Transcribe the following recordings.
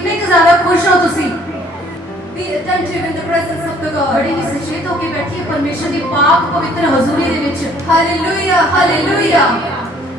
कितने ज़्यादा खुश हो तुसी? Be attentive in the presence of the God. बड़ी सचेत होके बैठी परमेश्वर की पाक पवित्र हजूरी दे विच। Hallelujah, hallelujah.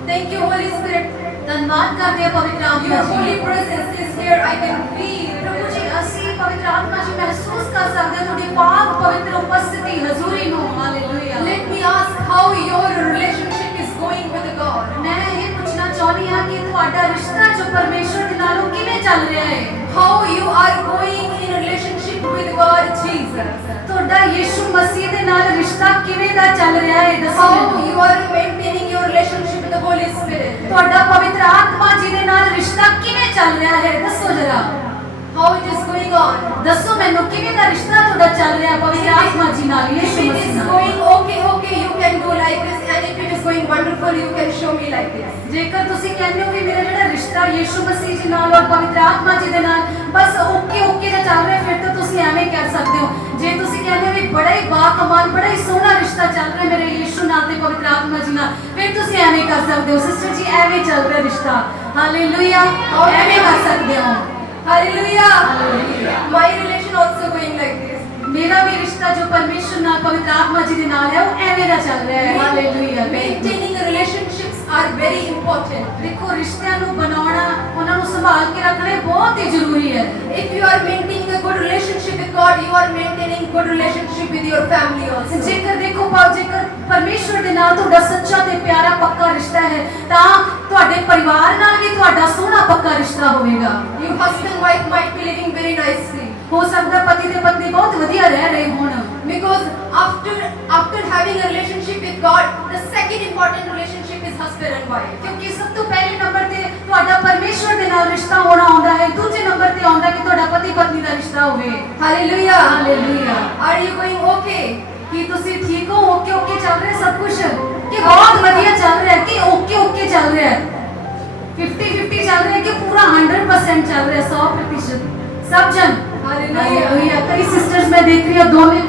Thank you, Holy Spirit. धन्यवाद करते हैं पवित्र आत्मा Your ji. holy presence is here. I can feel. प्रभु जी ਅਸੀਂ पवित्र आत्मा जी महसूस कर सकते हैं ਤੁਹਾਡੀ पाक पवित्र उपस्थिति हजूरी ਨੂੰ। Hallelujah. Let me ask how your relationship is going with God. मैं ये पूछना चाहती हूं कि ਤੁਹਾਡਾ ਰਿਸ਼ਤਾ ਜੋ ਪਰਮੇਸ਼ਵਰ ਦੇ ਨਾਲ ਉਹ ਕਿਵੇਂ ਚੱਲ ਰਿਹਾ ਹੈ? How you are going in relationship with God, Jesus. ਤੁਹਾਡਾ ਯਿਸੂ ਮਸੀਹ ਦੇ ਨਾਲ ਰਿਸ਼ਤਾ ਕਿਵੇਂ ਦਾ ਚੱਲ ਰਿਹਾ ਹੈ? ਦੱਸੋ How ਮੈਨੂੰ। you are maintaining your relationship with the Holy Spirit. ਤੁਹਾਡਾ ਪਵਿੱਤਰ ਆਤਮਾ ਜੀ ਦੇ ਨਾਲ ਰਿਸ਼ਤਾ ਕਿਵੇਂ ਚੱਲ ਰਿਹਾ ਹੈ? ਦੱਸੋ ਜਰਾ। How it is going on. ਦੱਸੋ ਮੈਨੂੰ ਕਿਵੇਂ ਦਾ ਰਿਸ਼ਤਾ ਤੁਹਾਡਾ ਚੱਲ ਰਿਹਾ ਪਵਿੱਤਰ ਆਤਮਾ ਜੀ ਨਾਲ If ਯਿਸੂ it ਮਸੀਹ is ਨਾਲ? going okay, you can do like this, and if it is going wonderful, you can show me like this. ਜੇਕਰ ਤੁਸੀਂ ਕਹਿੰਦੇ ਹੋ ਵੀ ਮੇਰਾ ਜਿਹੜਾ ਰਿਸ਼ਤਾ ਯਿਸੂ ਮਸੀਹ ਜੀ ਨਾਲ ਔਰ ਪਵਿੱਤਰ ਆਤਮਾ ਜੀ ਦੇ ਨਾਲ ਬਸ ਓਕੇ ਜਿਹਾ ਚੱਲ ਰਿਹਾ ਫਿਰ ਤਾਂ ਤੁਸੀਂ ਐਵੇਂ ਕਹਿ ਸਕਦੇ ਹੋ। ਜੇ ਤੁਸੀਂ ਕਹਿੰਦੇ ਹੋ ਵੀ ਬੜਾ ਹੀ ਬਾਕਮਾਲ ਬੜਾ ਹੀ ਸੋਹਣਾ ਰਿਸ਼ਤਾ ਚੱਲ ਰਿਹਾ ਮੇਰੇ ਯਿਸੂ ਨਾਲ ਤੇ ਪਵਿੱਤਰ ਆਤਮਾ ਜੀ ਨਾਲ ਫਿਰ ਤੁਸੀਂ ਐਵੇਂ ਕਰ ਸਕਦੇ ਹੋ ਸਿਸਟਰ ਜੀ ਐਵੇਂ ਚੱਲ ਰਿਹਾ ਰਿਸ਼ਤਾ। ਹਾਲੇਲੂਇਆ। ਐਵੇਂ ਕਰ ਸਕਦੇ ਹੋ। Hallelujah. My relation also going like this. ਮੇਰਾ ਵੀ ਰਿਸ਼ਤਾ ਜੋ ਪਰਮੇਸ਼ਰ ਨਾਲ ਪਵਿੱਤਰ ਆਤਮਾ ਜੀ ਦੇ ਨਾਲ ਹੈ ਉਹ ਐਵੇਂ ਦਾ ਚੱਲ ਰਿਹਾ ਹੈ। Hallelujah. Maintaining relationships are very important. ਦੇਖੋ ਰਿਸ਼ਤਿਆਂ ਨੂੰ ਬਣਾਉਣਾ ਉਹਨਾਂ ਨੂੰ ਸੰਭਾਲ ਕੇ ਰੱਖਣਾ ਬਹੁਤ ਹੀ ਜ਼ਰੂਰੀ ਹੈ। If you are maintaining a good relationship with God, you are maintaining good relationship with your family also. ਜੇਕਰ ਦੇਖੋ ਜੇਕਰ ਪਰਮੇਸ਼ਵਰ ਦੇ ਨਾਲ ਤੁਹਾਡਾ ਸੱਚਾ ਤੇ ਪਿਆਰਾ ਪੱਕਾ ਰਿਸ਼ਤਾ ਹੈ ਤਾਂ ਤੁਹਾਡੇ ਪਰਿਵਾਰ ਨਾਲ ਵੀ ਤੁਹਾਡਾ ਸੋਹਣਾ ਪੱਕਾ ਰਿਸ਼ਤਾ ਹੋਵੇਗਾ। You husband and wife might be living very nicely. ਹੋ ਸਕਦਾ ਪਤੀ ਤੇ ਪਤਨੀ ਬਹੁਤ ਵਧੀਆ ਰਹਿ ਰਹੇ ਹੋਣ। Because after having a relationship with God, the second important relationship is husband and wife. ਕਿਉਂਕਿ ਸਭ ਤੋਂ ਪਹਿਲੇ ਨੰਬਰ ਤੇ ਤੁਹਾਡਾ ਪਰਮੇਸ਼ਵਰ ਦੇ ਨਾਲ ਰਿਸ਼ਤਾ ਹੋਣਾ ਆਉਂਦਾ ਹੈ। ਦੂਜੇ ਨੰਬਰ ਤੇ ਆਉਂਦਾ ਕਿ ਤੁਹਾਡਾ ਪਤੀ ਪਤਨੀ ਦਾ ਰਿਸ਼ਤਾ ਹੋਵੇ। Hallelujah. Hallelujah. Are you going okay? ਕੀ ਤੁਸੀਂ ਠੀਕ ਹੋ? ਓਕੇ ਚੱਲ ਰਿਹਾ ਸਭ ਕੁਝ ਕਿ ਬਹੁਤ ਵਧੀਆ ਚੱਲ ਰਿਹਾ ਕਿ ਓਕੇ ਚੱਲ ਰਿਹਾ ਹੈ? 50-50 ਚੱਲ ਰਿਹਾ ਕਿ ਪੂਰਾ 100% ਚੱਲ ਰਿਹਾ 100% ਸਭ ਜਨ? हालेलुया। कई सिस्टर्स मैं देख रही हूं दोनों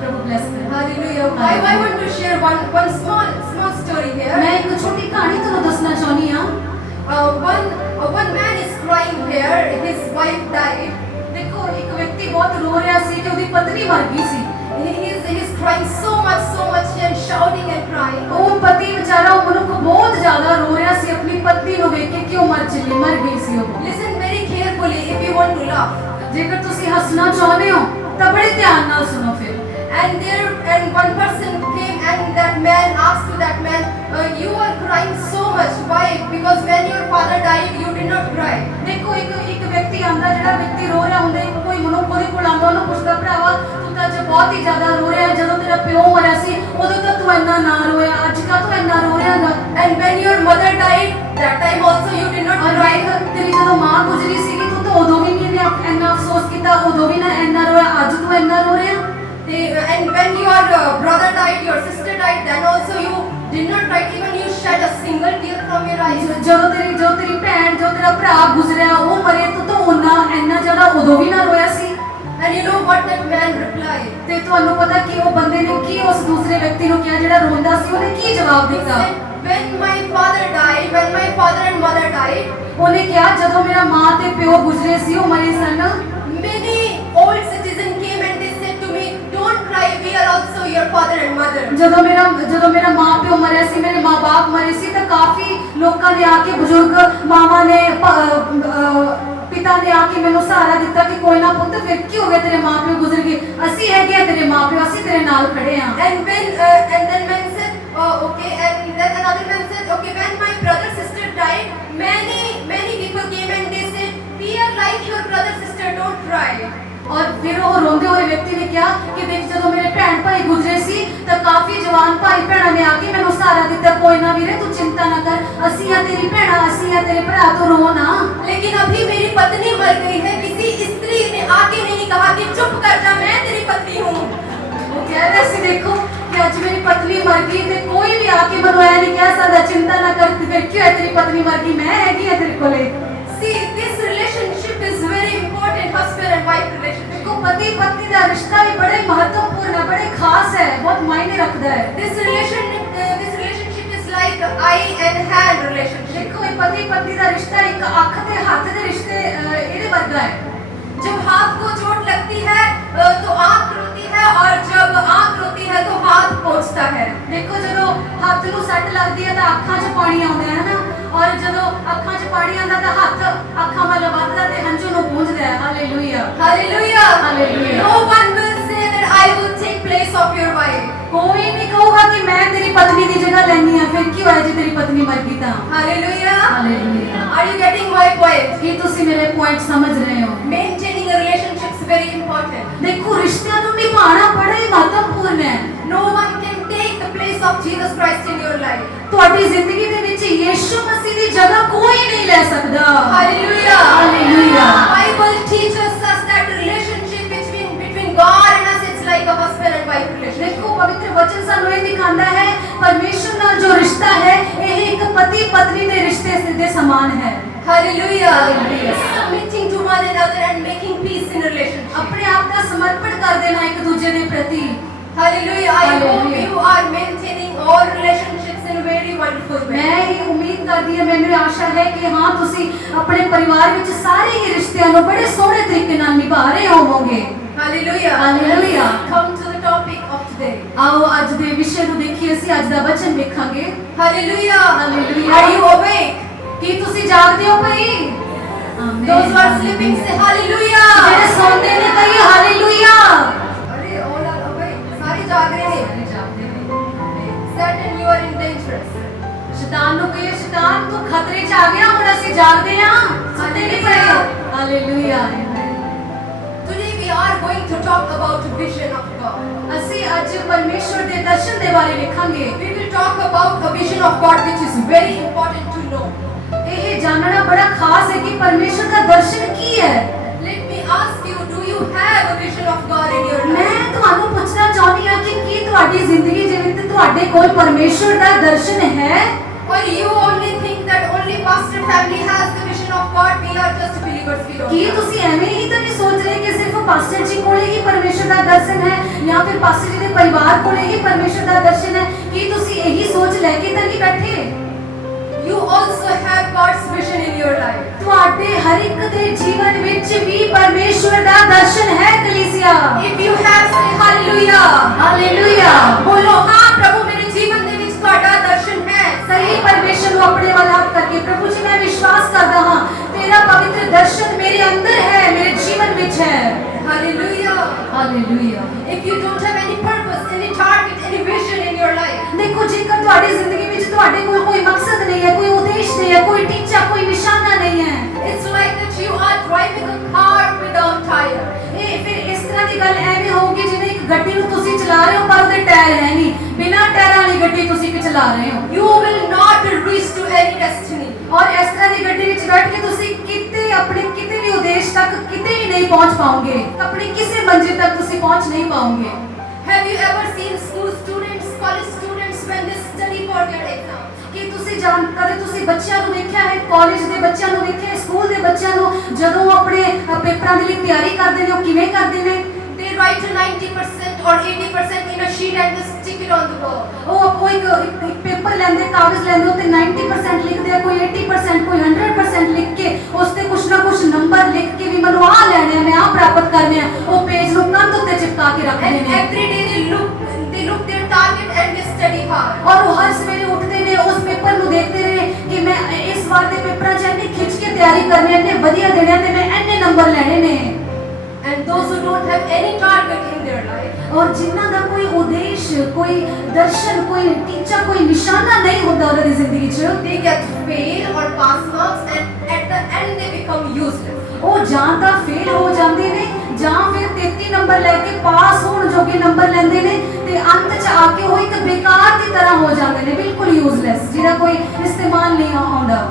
प्रभु ब्लेस करे। Hallelujah. I want to share one small story here. मैं एक छोटी कहानी ਤੁਹਾਨੂੰ ਦੱਸਣਾ ਚਾਹੁੰਦੀ ਹਾਂ। One man is crying here. His wife died. ਦੇਖੋ ਇੱਕ ਵਿਅਕਤੀ ਬਹੁਤ ਰੋ ਰਿਹਾ ਸੀ ਕਿ ਉਹਦੀ ਪਤਨੀ ਮਰ ਗਈ ਸੀ। He is crying so much and shouting and crying. ਉਹ ਪਤੀ ਵਿਚਾਰਾ ਉਹ ਮਨੁੱਖ ਬਹੁਤ ਜ਼ਿਆਦਾ ਰੋ ਰਿਹਾ ਸੀ ਆਪਣੀ ਪਤਨੀ ਨੂੰ ਵੇਖ ਕੇ ਕਿ ਉਹ ਮਰ ਗਈ ਸੀ ਉਹ। Listen very carefully if you want to laugh. ਜੇਕਰ ਤੁਸੀਂ ਹੱਸਣਾ ਚਾਹੁੰਦੇ ਹੋ ਤਾਂ ਬੜੇ ਧਿਆਨ ਨਾਲ ਸੁਣੋ ਫਿਰ। And one person came and that man asked to that man, you are crying so much. Why? Because when your father died, you did not cry. ਦੇਖੋ ਇੱਕ ਵਿਅਕਤੀ ਆਂਦਾ ਜਿਹੜਾ ਵਿਅਕਤੀ ਰੋ ਰਿਹਾ ਹੁੰਦਾ ਕੋਈ ਮਨੁੱਖ ਉਹਦੇ ਕੋਲ ਆਂਦਾ ਉਹਨੂੰ ਪੁੱਛਦਾ ਭਰਾਵਾ ਤੂੰ ਤਾਂ ਅੱਜ ਬਹੁਤ ਹੀ ਜ਼ਿਆਦਾ ਰੋ ਰਿਹਾ ਜਦੋਂ ਤੇਰਾ ਪਿਓ ਮਰਿਆ ਸੀ ਉਦੋਂ ਤਾਂ ਤੂੰ ਇੰਨਾ ਨਾ ਰੋਇਆ ਅੱਜ ਕਾ ਤੂੰ ਇੰਨਾ ਰੋ ਰਿਹਾ ਗਾ। And when your mother died, that time also you did not cry. ਤੇਰੀ ਜਦੋਂ ਮਾਂ ਗੁਜ਼ਰੀ ਸੀਗੀ ਤੂੰ ਤਾਂ ਉਦੋਂ ਵੀ ਨਹੀਂ ਇੰਨਾ ਅਫਸੋਸ ਕੀਤਾ ਉਦੋਂ ਵੀ ਨਾ ਇੰਨਾ ਰੋਇਆ ਅੱਜ ਤੂੰ ਇੰਨਾ ਰੋ ਰਿਹਾ। And when your brother died, your sister died, then also you did not cry. Even you shed a single tear from your eyes. ਜਦੋਂ ਤੇਰੀ ਭੈਣ ਜੋ ਤੇਰਾ ਭਰਾ ਗੁਜ਼ਰਿਆ ਉਹ ਮਰੇ ਤੂੰ ਤਾਂ ਇੰਨਾ ਜ਼ਿਆਦਾ ਉਦੋਂ ਵੀ ਨਾ ਰੋਇਆ ਸੀ। And you know what that man replied? ਤੇ ਤੁਹਾਨੂੰ ਪਤਾ ਕਿ ਉਹ ਬੰਦੇ ਨੇ ਕੀ ਉਸ ਦੂਸਰੇ ਵਿਅਕਤੀ ਨੂੰ ਕਿਹਾ ਜਿਹੜਾ ਰੋਂਦਾ ਸੀ ਉਹਨੇ ਕੀ ਜਵਾਬ He ਦਿੱਤਾ? said, when my father died, when my father and mother died, ਉਹਨੇ ਕਿਹਾ ਜਦੋਂ ਮੇਰਾ ਮਾਂ ਤੇ ਪਿਓ ਗੁਜ਼ਰੇ ਸੀ ਉਹ ਮਰੇ ਸਨ। many old citizens came and they said to me, don't cry, we are also your father and mother. ਜਦੋਂ ਮੇਰਾ ਮਾਂ ਪਿਓ ਮਰਿਆ ਸੀ ਮੇਰੇ ਮਾਂ-ਬਾਪ ਮਰੇ ਸੀ ਤਾਂ ਕਾਫੀ ਲੋਕਾਂ ਨੇ ਆ ਕੇ ਬਜ਼ੁਰਗ ਮਾਵਾਂ ਨੇ ਪਿਤਾ ਨੇ ਆ ਕੇ ਮੈਨੂੰ ਸਹਾਰਾ ਦਿੱਤਾ ਕਿ ਕੋਈ ਨਾ ਪੁੱਤ ਫਿਰ ਕੀ ਹੋ ਗਿਆ ਤੇਰੇ ਮਾਂ ਪਿਓ ਗੁਜ਼ਰ ਗਏ ਅਸੀਂ ਹੈਗੇ ਆ ਤੇਰੇ ਮਾਂ ਪਿਓ ਅਸੀਂ ਤੇਰੇ ਨਾਲ ਖੜੇ ਆ। And then man said, okay, and then another man said, okay, when my brother sister died, many people came and they said, we are like your brother sister, don't cry. और फिर वो रोंदे हुए व्यक्ति ने कहा कि देख ਜਦੋਂ ਮੇਰੇ ਭੈਣ ਭਾਈ ਗੁਜ਼ਰੇ ਸੀ ਤਾਂ ਕਾਫੀ ਜਵਾਨ ਭਾਈ ਭੈਣਾਂ ਨੇ ਆ ਕੇ ਮੈਨੂੰ ਸਹਾਰਾ ਦਿੱਤਾ ਕੋਈ ਨਾ ਵੀਰੇ ਤੂੰ ਚਿੰਤਾ ਨਾ ਕਰ ਅਸੀਂ ਆ ਤੇਰੀ ਭੈਣਾਂ ਅਸੀਂ ਆ ਤੇਰੇ ਭਰਾ ਤੂੰ ਰੋ ਨਾ। लेकिन अभी मेरी पत्नी मर गई है, किसी स्त्री ने आके नहीं कहा कि चुप कर जा, मैं तेरी पत्नी हूँ। वो कह रहे सी देखो कि आज मेरी पत्नी मर गई ते कोई भी आके ਮੈਨੂੰ ਐ ਨਹੀਂ ਕਹਿ ਸਕਦਾ ਚਿੰਤਾ ਨਾ ਕਰ ਫਿਰ ਕਿਉਂ ਹੈ ਤੇਰੀ ਪਤਨੀ ਮਰ ਗਈ ਮੈਂ ਹੈਗੀ ਆ ਤੇਰੇ ਕੋਲੇ। See, this relationship is very important, husband and wife relationship. देखो पति पत्नी का रिश्ता भी बड़े महत्वपूर्ण है बड़े खास है बहुत मायने रखता है। This relationship is like eye and hand relationship. देखो ये पति पत्नी का रिश्ता एक अख ते हाथ दे रिश्ते वर्गा है। जब हाथ को चोट लगती है तो आंख रोती है, और जब आंख रोती है तो हाथ पोंछता है। देखो ਜਦੋਂ ਹੱਥ ਨੂੰ ਸੱਟ ਲੱਗਦੀ ਹੈ ਤਾਂ ਅੱਖਾਂ 'ਚ ਪਾਣੀ ਆਉਂਦਾ ਹੈ ਨਾ, ਔਰ ਜਦੋਂ ਅੱਖਾਂ 'ਚ ਪਾਣੀ ਆਉਂਦਾ ਤਾਂ ਹੱਥ ਅੱਖਾਂ ਵੱਲ ਵੱਧਦਾ ਤੇ ਹੰਝੂ ਨੂੰ ਪੂੰਝਦਾ ਹੈ। Hallelujah, Hallelujah. Hallelujah. No one will say that I will take place of your wife. ਕੋਈ ਨਹੀਂ ਕਹੂਗਾ ਕਿ ਮੈਂ ਤੇਰੀ ਪਤਨੀ ਦੀ ਜਗ੍ਹਾ ਲੈਣੀ ਆ। ਫਿਰ ਕੀ ਹੋਇਆ ਜੇ ਤੇਰੀ ਪਤਨੀ ਮਰ ਗਈ ਤਾਂ? Hallelujah. Hallelujah. Are you getting my point? ਕੀ ਤੁਸੀਂ ਮੇਰੇ ਪੁਆਇੰਟ ਸਮਝ ਰਹੇ ਹੋ? Maintaining a relationship is very important. ਦੇਖੋ ਰਿਸ਼ਤਿਆਂ ਨੂੰ ਨਿਭਾਉਣਾ ਬੜਾ ਹੀ ਮਹੱਤਵਪੂਰਨ ਹੈ। No one can take the place of Jesus Christ in your life. ਤੁਹਾਡੀ ਜ਼ਿੰਦਗੀ ਦੇ ਵਿੱਚ ਯੀਸ਼ੂ ਮਸੀਹ ਦੀ ਜਗ੍ਹਾ ਕੋਈ ਨਹੀਂ ਲੈ ਸਕਦਾ। Hallelujah. Hallelujah. Bible teaches us that the relationship between God and us is like a husband and wife relationship. ਦੇਖੋ ਪਵਿੱਤਰ ਵਚਨ ਸਾਨੂੰ ਇਹ ਦਿਖਾਉਂਦਾ ਹੈ ਪਰਮੇਸ਼ਰ ਨਾਲ ਜੋ ਰਿਸ਼ਤਾ ਹੈ ਇਹ ਇੱਕ ਪਤੀ ਪਤਨੀ ਦੇ ਰਿਸ਼ਤੇ ਦੇ ਸਮਾਨ ਹੈ। Hallelujah. Hallelujah. Submitting to one another and making peace in a relationship. ਆਪਣੇ ਆਪ ਦਾ ਸਮਰਪਣ ਕਰ ਦੇਣਾ ਇੱਕ ਦੂਜੇ ਦੇ ਪ੍ਰਤੀ। Hallelujah. I hope Hallelujah. you are maintaining all relationships in a very wonderful way. ਮੈਂ ਇਹ ਉਮੀਦ ਕਰਦੀ ਹਾਂ, ਮੈਨੂੰ ਆਸ਼ਾ ਹੈ ਕਿ ਹਾਂ ਤੁਸੀਂ ਆਪਣੇ ਪਰਿਵਾਰ ਵਿੱਚ ਸਾਰੇ ਹੀ ਰਿਸ਼ਤਿਆਂ ਨੂੰ ਬੜੇ ਸੋਹਣੇ ਤਰੀਕੇ ਨਾਲ ਨਿਭਾ ਰਹੇ ਹੋਵੋਗੇ। Hallelujah. Hallelujah. Let's come to the topic of today. ਆਓ ਅੱਜ ਦੇ ਵਿਸ਼ੇ ਨੂੰ ਦੇਖੀਏ, ਅਸੀਂ ਅੱਜ ਦਾ ਵਚਨ ਵੇਖਾਂਗੇ। Hallelujah. Hallelujah. Are you awake? ਕੀ ਤੁਸੀਂ ਜਾਗਦੇ ਹੋ ਭਈ? ਆਮੀਨ। Those who are sleeping say ਜਿਹੜੇ hallelujah. ਸੌਂਦੇ ਨੇ ਕਹੀ hallelujah. Are all are awake? ਸਾਰੇ ਜਾਗ ਰਹੇ ਨੇ। Satan, you are in dangerous. ਸ਼ੈਤਾਨ ਨੂੰ ਕਹੇ ਸ਼ੈਤਾਨ ਤੂੰ ਖਤਰੇ 'ਚ ਆ ਗਿਆ, ਹੁਣ ਅਸੀਂ ਜਾਗਦੇ ਹਾਂ, ਸੁੱਤੇ ਨਹੀਂ ਪਏ। Hallelujah. Today we are going to talk about the vision of God. ਅਸੀਂ ਅੱਜ ਪਰਮੇਸ਼ਵਰ ਦੇ ਦਰਸ਼ਨ ਦੇ ਬਾਰੇ ਵੇਖਾਂਗੇ। We will talk about a vision of God which is very important to know. ਇਹ ਜਾਣਨਾ ਬੜਾ ਖਾਸ ਹੈ ਕਿ ਪਰਮੇਸ਼ਵਰ ਦਾ ਦਰਸ਼ਨ ਕੀ ਹੈ। Let me ask you, do you have a vision of God in your ਮੈਂ life? ਤੁਹਾਨੂੰ ਪੁੱਛਣਾ ਚਾਹੁੰਦੀ ਹਾਂ ਕਿ ਕੀ ਤੁਹਾਡੀ ਜ਼ਿੰਦਗੀ ਦੇ ਵਿੱਚ ਤੁਹਾਡੇ ਕੋਲ ਪਰਮੇਸ਼ਵਰ ਦਾ ਦਰਸ਼ਨ ਹੈ? Or you only think that only pastor family has the vision of God? We are just believers, we don't Ki have. ਤੁਸੀਂ ਐਵੇਂ ਹੀ ਤਾਂ ਨਹੀਂ ਸੋਚ ਰਹੇ ਕਿ ਸਿਰਫ ਪਾਸਟਰ ਜੀ ਕੋਲੇ ਹੀ ਪਰਮੇਸ਼ਵਰ ਦਾ ਦਰਸ਼ਨ ਹੈ ਜਾਂ ਫਿਰ ਪਾਸਟਰ ਜੀ ਦੇ ਪਰਿਵਾਰ ਕੋਲੇ ਹੀ ਪਰਮੇਸ਼ਵਰ ਦਾ ਦਰਸ਼ਨ ਹੈ? ਕੀ ਤੁਸੀਂ ਇਹੀ ਸੋਚ ਲੈ ਕੇ ਤਾਂ ਨਹੀਂ ਬੈਠੇ? You also have God's vision in your life. ਤੁਹਾਡੇ ਹਰ ਇੱਕ ਦੇ ਜੀਵਨ ਵਿੱਚ ਵੀ ਪਰਮੇਸ਼ਵਰ ਦਾ ਦਰਸ਼ਨ ਹੈ ਕਲੀਸਿਆ। If you have, say hallelujah. Hallelujah. ਬੋਲੋ ਹਾਂ ਪ੍ਰਭੂ, ਮੇਰੇ ਜੀਵਨ ਦੇ ਵਿੱਚ ਤੁਹਾਡਾ ਦਰਸ਼ਨ ਹੈ। ਸਹੀ ਪਰਮੇਸ਼ਰ ਨੂੰ ਆਪਣੇ ਵੱਲ ਹੱਥ ਕਰਕੇ ਪ੍ਰਭੂ ਜੀ ਮੈਂ ਵਿਸ਼ਵਾਸ ਕਰਦਾ ਹਾਂ ਤੇਰਾ ਪਵਿੱਤਰ ਦਰਸ਼ਨ ਮੇਰੇ ਅੰਦਰ ਹੈ, ਮੇਰੇ ਜੀਵਨ ਵਿੱਚ ਹੈ। Hallelujah. Hallelujah. If you don't have any purpose, any target, any vision in your life, ਦੇਖੋ ਜੇਕਰ ਤੁਹਾਡੀ ਜ਼ਿੰਦਗੀ ਵਿੱਚ ਤੁਹਾਡੇ ਕੋਲ ਕੋਈ ਮਕਸਦ ਨਹੀਂ ਹੈ, ਕੋਈ ਉਦੇਸ਼ ਨਹੀਂ ਹੈ, ਕੋਈ ਟੀਚਾ, ਕੋਈ ਨਿਸ਼ਾਨਾ ਨਹੀਂ ਹੈ, it's like that you are driving a car without tire. ਇਹ ਫਿਰ ਇਸ ਤਰ੍ਹਾਂ ਦੀ ਗੱਲ ਐਵੇਂ ਹੋਊਗੀ ਜਿਵੇਂ ਇੱਕ ਗੱਡੀ ਨੂੰ ਤੁਸੀਂ ਚਲਾ ਰਹੇ ਹੋ ਪਰ ਉਹਦੇ ਟਾਇਰ ਹੈ ਨਹੀਂ, ਬਿਨਾਂ ਟਾਇਰਾਂ ਵਾਲੀ ਗੱਡੀ ਤੁਸੀਂ ਕਿ ਚਲਾ ਰਹੇ ਹੋ। You will not reach to any destiny. ਔਰ ਇਸ ਤਰ੍ਹਾਂ ਦੀ ਗੱਡੀ ਵਿੱਚ ਬੈਠ ਕੇ ਤੁਸੀਂ ਕਿਤੇ ਆਪਣੇ ਕਿਤੇ ਵੀ ਉਦੇਸ਼ ਤੱਕ ਕਿਤੇ ਵੀ ਨਹੀਂ ਪਹੁੰਚ ਪਾਓਗੇ, ਆਪਣੀ ਕਿਸੇ ਮੰਜ਼ਿਲ ਤੱਕ ਤੁਸੀਂ ਪਹੁੰਚ ਨਹੀਂ ਪਾਓਗੇ। Have you ever seen school students, college students when they study for their exam? ਕੀ ਤੁਸੀਂ ਕਦੇ ਤੁਸੀਂ ਬੱਚਿਆਂ ਨੂੰ ਵੇਖਿਆ ਹੈ, ਕਾਲਜ ਦੇ ਬੱਚਿਆਂ ਨੂੰ ਵੇਖਿਆ ਹੈ, ਸਕੂਲ ਦੇ ਬੱਚਿਆਂ ਨੂੰ ਜਦੋਂ ਉਹ ਆਪਣੇ ਪੇਪਰਾਂ ਦੀ ਲਈ ਤਿਆਰੀ ਕਰਦੇ ਨੇ ਉਹ ਕਿਵੇਂ ਕਰਦੇ ਨੇ? They write 90% or 80% in a sheet and they stick it on the wall. ਉਹ ਇੱਕ ਪੇਪਰ ਲੈਂਦੇ, ਕਾਗਜ਼ ਲੈਂਦੇ ਉੱਤੇ 90% ਲਿਖਦੇ ਆ, ਕੋਈ 80%, ਕੋਈ 100% ਲਿਖ ਕੇ ਉਸ ਤੇ ਕੁਛ ਨਾ ਕੁਛ ਨੰਬਰ ਲਿਖ ਕੇ ਵੀ ਮੈਨੂੰ ਆਹ ਲੈਣੇ ਆ, ਮੈਂ ਆਹ ਪ੍ਰਾਪਤ ਕਰਨੇ ਆ, ਉਹ ਪੇਜ ਨੂੰ ਕੰਧ ਉੱਤੇ ਚਿਪਕਾ ਕੇ ਰੱਖਦੇ And ਨੇ। every day they look their target and they study hard. ਔਰ ਉਹ ਹਰ ਸਵੇਰੇ ਉੱਠਦੇ ਨੇ, ਉਸ ਪੇਪਰ ਨੂੰ ਦੇਖਦੇ ਨੇ ਕਿ ਮੈਂ ਇਸ ਵਾਰ ਦੇ ਪੇਪਰਾਂ 'ਚ ਇੰਨੀ ਖਿੱਚ ਕੇ ਤਿਆਰੀ ਕਰਨੀ ਹੈ, ਇੰਨੇ ਵਧੀਆ ਦੇਣੇ ਆ ਤੇ ਮੈਂ ਇੰਨੇ ਨੰਬਰ ਲੈਣੇ ਨੇ। And those who don't have any target in their life, ਔਰ ਜਿਨ੍ਹਾਂ ਦਾ ਕੋਈ ਉਦੇਸ਼, ਕੋਈ ਦਰਸ਼ਨ, ਕੋਈ ਟੀਚਾ, ਕੋਈ ਨਿਸ਼ਾਨਾ ਨਹੀਂ ਹੁੰਦਾ ਉਹਨਾਂ ਦੀ ਜ਼ਿੰਦਗੀ 'ਚ, they get fail or pass marks and at the end they become useless. ਉਹ ਜਾਂ ਤਾਂ ਫੇਲ ਹੋ ਜਾਂਦੇ ਨੇ ਜਾਂ ਫਿਰ 33 ਨੰਬਰ ਲੈ ਕੇ ਪਾਸ ਹੋਣ ਜੋਗੇ ਨੰਬਰ ਲੈਂਦੇ ਨੇ ਤੇ ਅੰਤ 'ਚ ਆ ਕੇ ਉਹ ਇੱਕ ਬੇਕਾਰ ਦੀ ਤਰ੍ਹਾਂ ਹੋ ਜਾਂਦੇ ਨੇ, ਬਿਲਕੁਲ ਯੂਜ਼ਲੈਸ, ਜਿਹਦਾ ਕੋਈ ਇਸਤੇਮਾਲ ਨਹੀਂ ਆਉਂਦਾ।